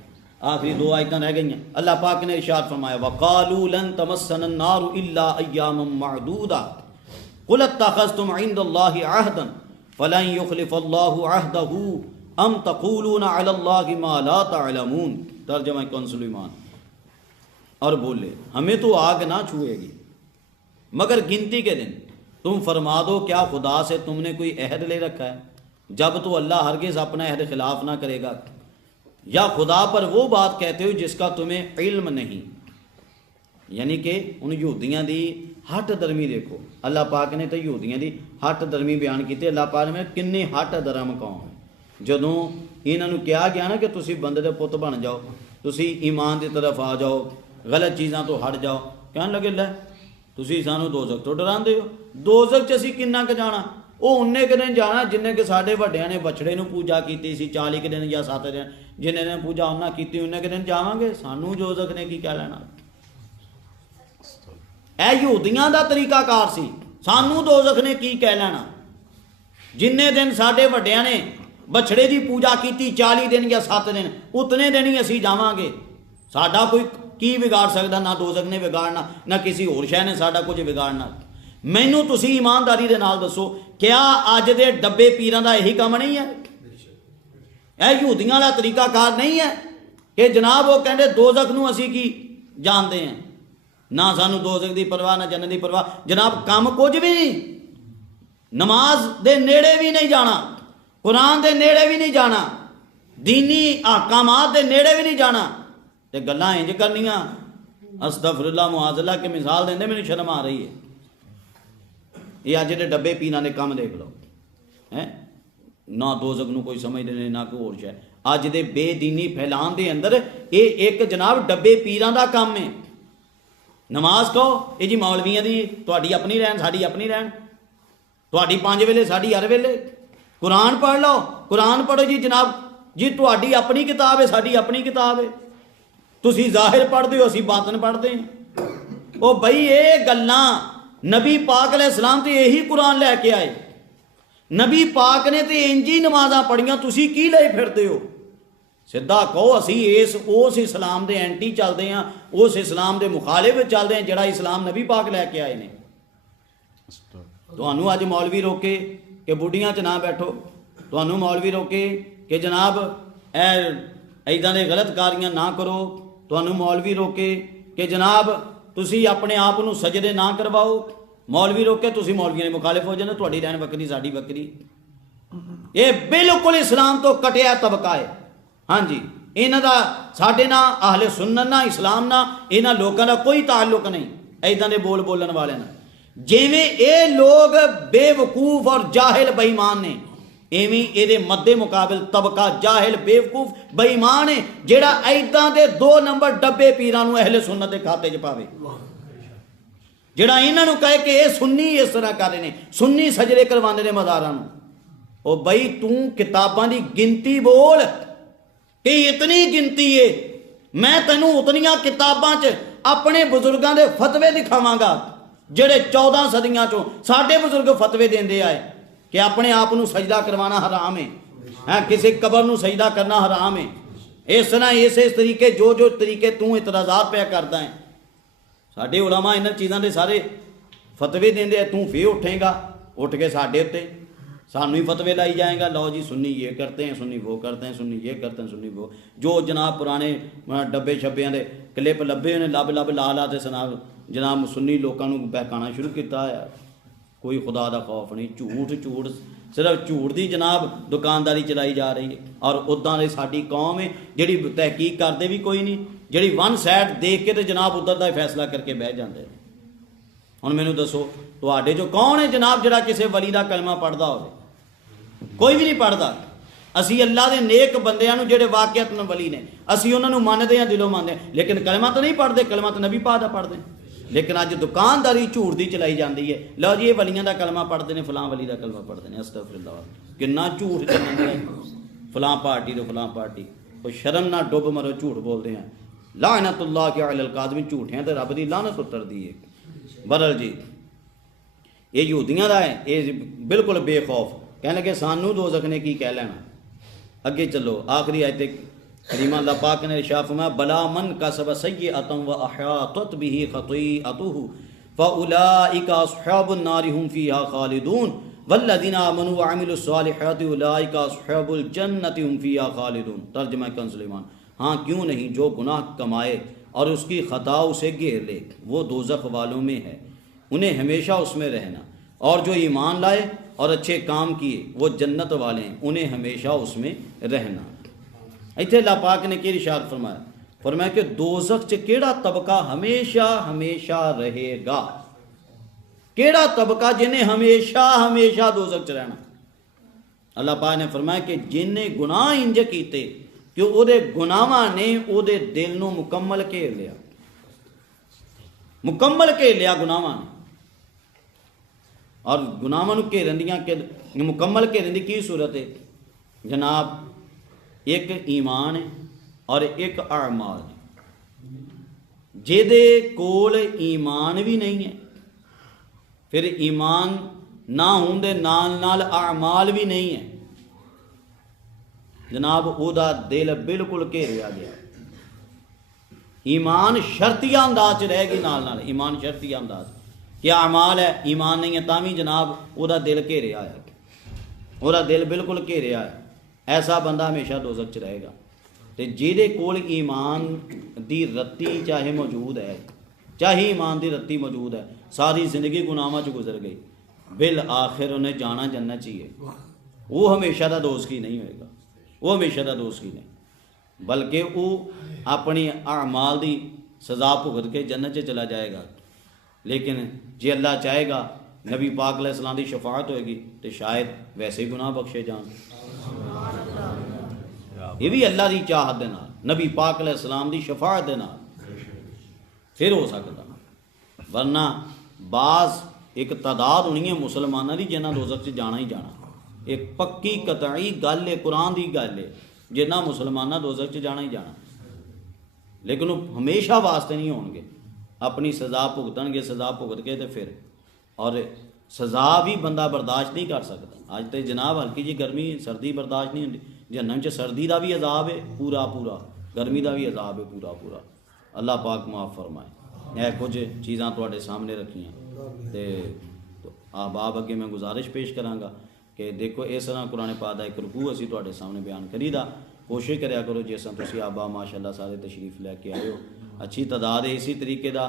आखिरी दो आयतां रह गई। अल्लाह पाक ने इरशाद फरमाया वक़ालू लन तमस्सना अन्नारु इल्ला अय्यामम मअदूदा कुल अत्तखज़्तुम इंदल्लाहि अहदन फलन युखलिफल्लाहु अहदहु अम तक़ूलूना अलल्लाहि मा ला तअलमून। तर्जुमा कौन सुलेमान। और बोले हमें तो आग ना छुएगी मगर गिनती के दिन। तुम फरमा दो क्या खुदा से तुमने कोई अहद ले रखा है, जब तो अल्लाह हरगिज़ अपना अहद खिलाफ ना करेगा, या खुदा पर वो बात कहते हो जिसका तुम्हें इल्म नहीं। यानी कि उन यहूदियों की हट दरमी देखो, अल्लाह पाक ने तो यहूदियों की हट दरमी बयान की। अल्लाह पाक ने किन्ने हट दरम कौम जदों इन्हों कहा गया ना कि तुसी बंदे दे पुत बन जाओ, तुसी ईमान की तरफ आ जाओ, गलत चीज़ों तो हट जाओ, कहने लगे लै तुसी सानू दोजख तो डरांदे हो। दोजख च असीं किन्ना क जाना, वो उन्ने क दिन जाना जिन्ने कि साडे वड्डियां ने बछड़े नूं पूजा की सी 40 दिन या 7 दिन, जिन्हें ने पूजा उन्हें की उन्ने दिन जावांगे। सानू दोजख ने की कह लेना। ए यहूदियां दा तरीकाकार सी, सानू दोजख ने की कह लेना। जिन्ने दिन साडे वड्डियां ने बछड़े की पूजा की 40 दिन या 7 दिन, उतने दिन ही असीं जावांगे। साडा कोई की बिगाड़ सकदा, ना दोजख ने बिगाड़ना ना किसी होर शै ने साडा कुछ बिगाड़ना। मैनू तुसी ईमानदारी दे नाल दसो क्या अज दे डब्बे पीरां दा यही काम नहीं है? यह यहूदियां वाला तरीकाकार नहीं है कि जनाब वो कहते दोजख नूं असीं की जानते हैं, ना सानू दोजख की परवाह ना जन्नत की परवाह। जनाब काम कुछ भी नहीं, नमाज दे नेड़े भी नहीं जाना, कुरान दे नेड़े भी नहीं जाना, दीनी अहकामात दे नेड़े भी नहीं जाना, ते गल्लां इंज करनियां अस्तगफिरुल्लाह मुआज़ल्लाह की मिसाल देंदे मैनूं शर्म आ रही है। ये अज दे डब्बे पीना ने काम देख लो है, ना दोजख नूं कोई समझदे ने ना कोई होर शै। अज दे बेदीनी फैलाण दे अंदर ये एक जनाब डब्बे पीरां दा काम है। नमाज कहो ये जी मौलवियां दी, तुहाडी अपनी रहन साडी अपनी रहन, तुहाडी 5 वेले साडी हर वेले। कुरान पढ़ लो, कुरान पढ़ो जी जनाब जी, तुहाडी अपनी किताब है साडी अपनी किताब है। तुसी जाहिर पढ़ते हो असीं बातन पढ़ते हैं। ओ बई ये गल्लां नबी पाक अलैहिस्सलाम तो यही कुरान लैके आए, नबी पाक ने तो इंज ही नमाज़ां पढ़ियां, तुसी की ले फिरते हो? सीधा कहो असी उस इस्लाम के एंटी चलते हैं, उस इस्लाम के मुखालिफ चलते हैं जिहड़ा इस्लाम नबी पाक लैके आए ने। तुहानू अज मौलवी रोके कि बुढ़ियां च ना बैठो, तुहानू मौलवी रोके कि जनाब इदां दे गलत कारियां ना करो, तुहानू मौलवी रोके कि जनाब तुसी अपने आप नूं सजदे ना करवाओ, मौलवी रोके तुसी मौलवियों ने मुखालिफ हो जाने, तुहाडी रहन वक्री साडी वक्री। ये बिल्कुल इस्लाम तो कटिया तबका है। हाँ जी, इन्हां दा साडे नाल अहले सुन्नत ना इस्लाम ना इन्हां लोकां दा कोई ताल्लुक नहीं। इदां दे बोल बोलन वाले ना जिवें ये लोग बेवकूफ और जाहिल बेईमान ने, इवें ये मद्दे मुकाबिल तबका जाहिल बेवकूफ बेईमान है जिहड़ा इदां दे 2 नंबर डब्बे पीरां नूं अहले सुन्नत दे खाते च पावे, जिहड़ा इन्हां नूं कहे कि ये सुन्नी इस तरह कर रहे ने, सुन्नी सजदे करवाने ने मज़ारां नूं। ओ बई तू किताबां दी गिनती बोल कि इतनी गिनती है, मैं तैनूं उतनियां किताबां च अपने बुजुर्गां दे फतवे दिखावांगा जिहड़े 14 सदियां चों साडे बुजुर्ग फतवे देंदे आए कि अपने आप नूं सजदा करवाना हराम है, किसी कबर नूं सजदा करना हराम है। इस तरह इस तरीके जो तरीके तू इतराज़ात पे करता है, साडे उलमा इन्हां चीज़ों के सारे फतवे देंदे, तू फिर उठेगा, उठ के साडे उत्ते सानू ही फतवे लाई जाएगा, लो जी सुन्नी ये करते हैं, सुन्नी वो करते हैं, सुन्नी ये करते हैं, सुन्नी वो। जो जनाब पुराने डब्बे छब्बियां दे क्लिप लभे ने लब लब ला ला ते जनाब सुन्नी लोगों को बहकाना शुरू किया है। कोई खुदा का खौफ नहीं, झूठ झूठ सिर्फ झूठ की जनाब दुकानदारी चलाई जा रही है। और उदा की साडी कौम है जिहड़ी तहकीक करते भी कोई नहीं, जिहड़ी वन साइड देख के तो जनाब उधर का फैसला करके बह जाते। हुण मैनूं दसो तुहाडे चों कौन है जनाब जिहड़ा किसी वली का कलमा पढ़दा होवे? कोई भी नहीं पढ़ता। असी अल्लाह के नेक बंदियां नूं जिहड़े वाकईअतन वली ने असी उन्हां नूं मनदे हां, दिलों मनदे हां, लेकिन कलमा तो नहीं पढ़ते। कलमा तो नबी पाक दा पढ़ते, लेकिन अज दुकानदारी झूठ की चलाई जाती है। लो जी ये वलियां का कलमा पढ़ते हैं, फलां वली का कलमा पढ़ते हैं। अस्तगफिरुल्लाह, किन्ना झूठ चलता है, फलां पार्टी तो फलां पार्टी। कोई शर्म ना डुब मरो, झूठ बोलते हैं। लानतुल्लाह के अलल काज़िमीन, झूठियां तो रब की लानत उतरदी है। बदल जी ये यहूदियां दा है, ये बिल्कुल बेखौफ कहने लगे सानू दोज़ख ने की कह लेना। अगे चलो आखिरी आयत करीमा अल्लाह पाक ने इरशाद फरमाया, बला मन कसब सय्यअतन व अहातत बिही खतीअतुहु फउलाइका अस्हाबुन नारि हुम फीहा खालिदून वल्लज़ीना आमनू व अमिलुस सालिहाति उलाइका अस्हाबुल जन्नति हुम फीहा खालिदून। तर्जुमा कंज़ ईमान, हाँ क्यों नहीं, जो गुनाह कमाए और उसकी खता उसे घेर ले वो दोज़ख वालों में है, उन्हें हमेशा उसमें रहना। और जो ईमान लाए और अच्छे काम किए वो जन्नत वाले हैं, उन्हें हमेशा उसमें रहना। इत्थे अल्लाह पाक ने क्या इरशाद फरमाया? फरमाया कि दोज़ख च केड़ा तबका हमेशा हमेशा रहेगा? केड़ा तबका जिन्हें हमेशा हमेशा दोज़ख च रहना? अल्लाह पाक ने फरमाया कि जिन्हें गुनाह इंज कीते कि उहदे गुनाहां ने उहदे दिल नूं मुकम्मल घेर लिया, मुकम्मल घेर लिया गुनाहां ने। और गुनाहां नूं घेरन दियां मुकम्मल घेरन दी की सूरत है जनाब? एक ईमान है और एक अमाल है। जिहदे कोल ईमान भी नहीं है, फिर ईमान ना होंदे नाल नाल अमाल भी नहीं है, जनाब उहदा दिल बिल्कुल घेरिया गया। ईमान शर्तिया अंदाज रह गई, नाल नाल ईमान शर्तिया अंदाज। क्या अमाल है, ईमान नहीं है, तावी जनाब उहदा दिल घेरिया है, उहदा दिल बिल्कुल घेरिया है। ऐसा बंदा हमेशा दोज़ख च रहेगा। तो जिहदे कोल ईमान दी रत्ती चाहे मौजूद है, चाहे ईमान दी रत्ती मौजूद है, सारी जिंदगी गुनाहां च गुजर गई, बिल आखिर उन्हें जाना जन्नत चाहिए, वो हमेशा का दोज़खी नहीं होएगा, वो हमेशा का दोज़खी नहीं, बल्कि वो अपनी अमाल की सज़ा भुगत के जन्नत च चला जाएगा। लेकिन जे अल्लाह चाहेगा नबी पाक अलैहिस्सलाम की शफाअत होएगी तो शायद वैसे ही गुनाह बख्शे जान। ये भी अल्लाह की चाहत दे नाल, नबी पाक अलैहिस्सलाम की शफाअत दे नाल फिर हो सकता, वरना बाज एक तादाद होनी है मुसलमानों की जिन्हें दोज़ख च जाना ही जाना। एक पक्की कतई गल है, कुरान की गल है, जिन्हें मुसलमाना दोज़ख च जाना ही जाना। लेकिन वो हमेशा वास्ते नहीं होंगे, अपनी सज़ा भुगतणगे, सज़ा भुगत के तो फिर और सज़ा भी बंदा बर्दाश्त नहीं कर सकता। अज तो जनाब हल्की जी गर्मी सर्दी बर्दाश्त नहीं होती, जहन्नम च सर्दी का भी अजाब है पूरा पूरा, गर्मी का भी अजाब है पूरा पूरा। अल्लाह पाक माफ़ फरमाए। यह कुछ चीज़ां तुहाडे सामने रखियां तो आबाब अगे मैं गुजारिश पेश करांगा कि देखो इस तरह कुरान पाक दा एक रुकू असीं तुहाडे सामने बयान करीदा। कोशिश करया करो जिस तरह तुसीं आबा माशाअल्लाह सारे तशरीफ लैके आए हो, अच्छी तादाद है इसी तरीके का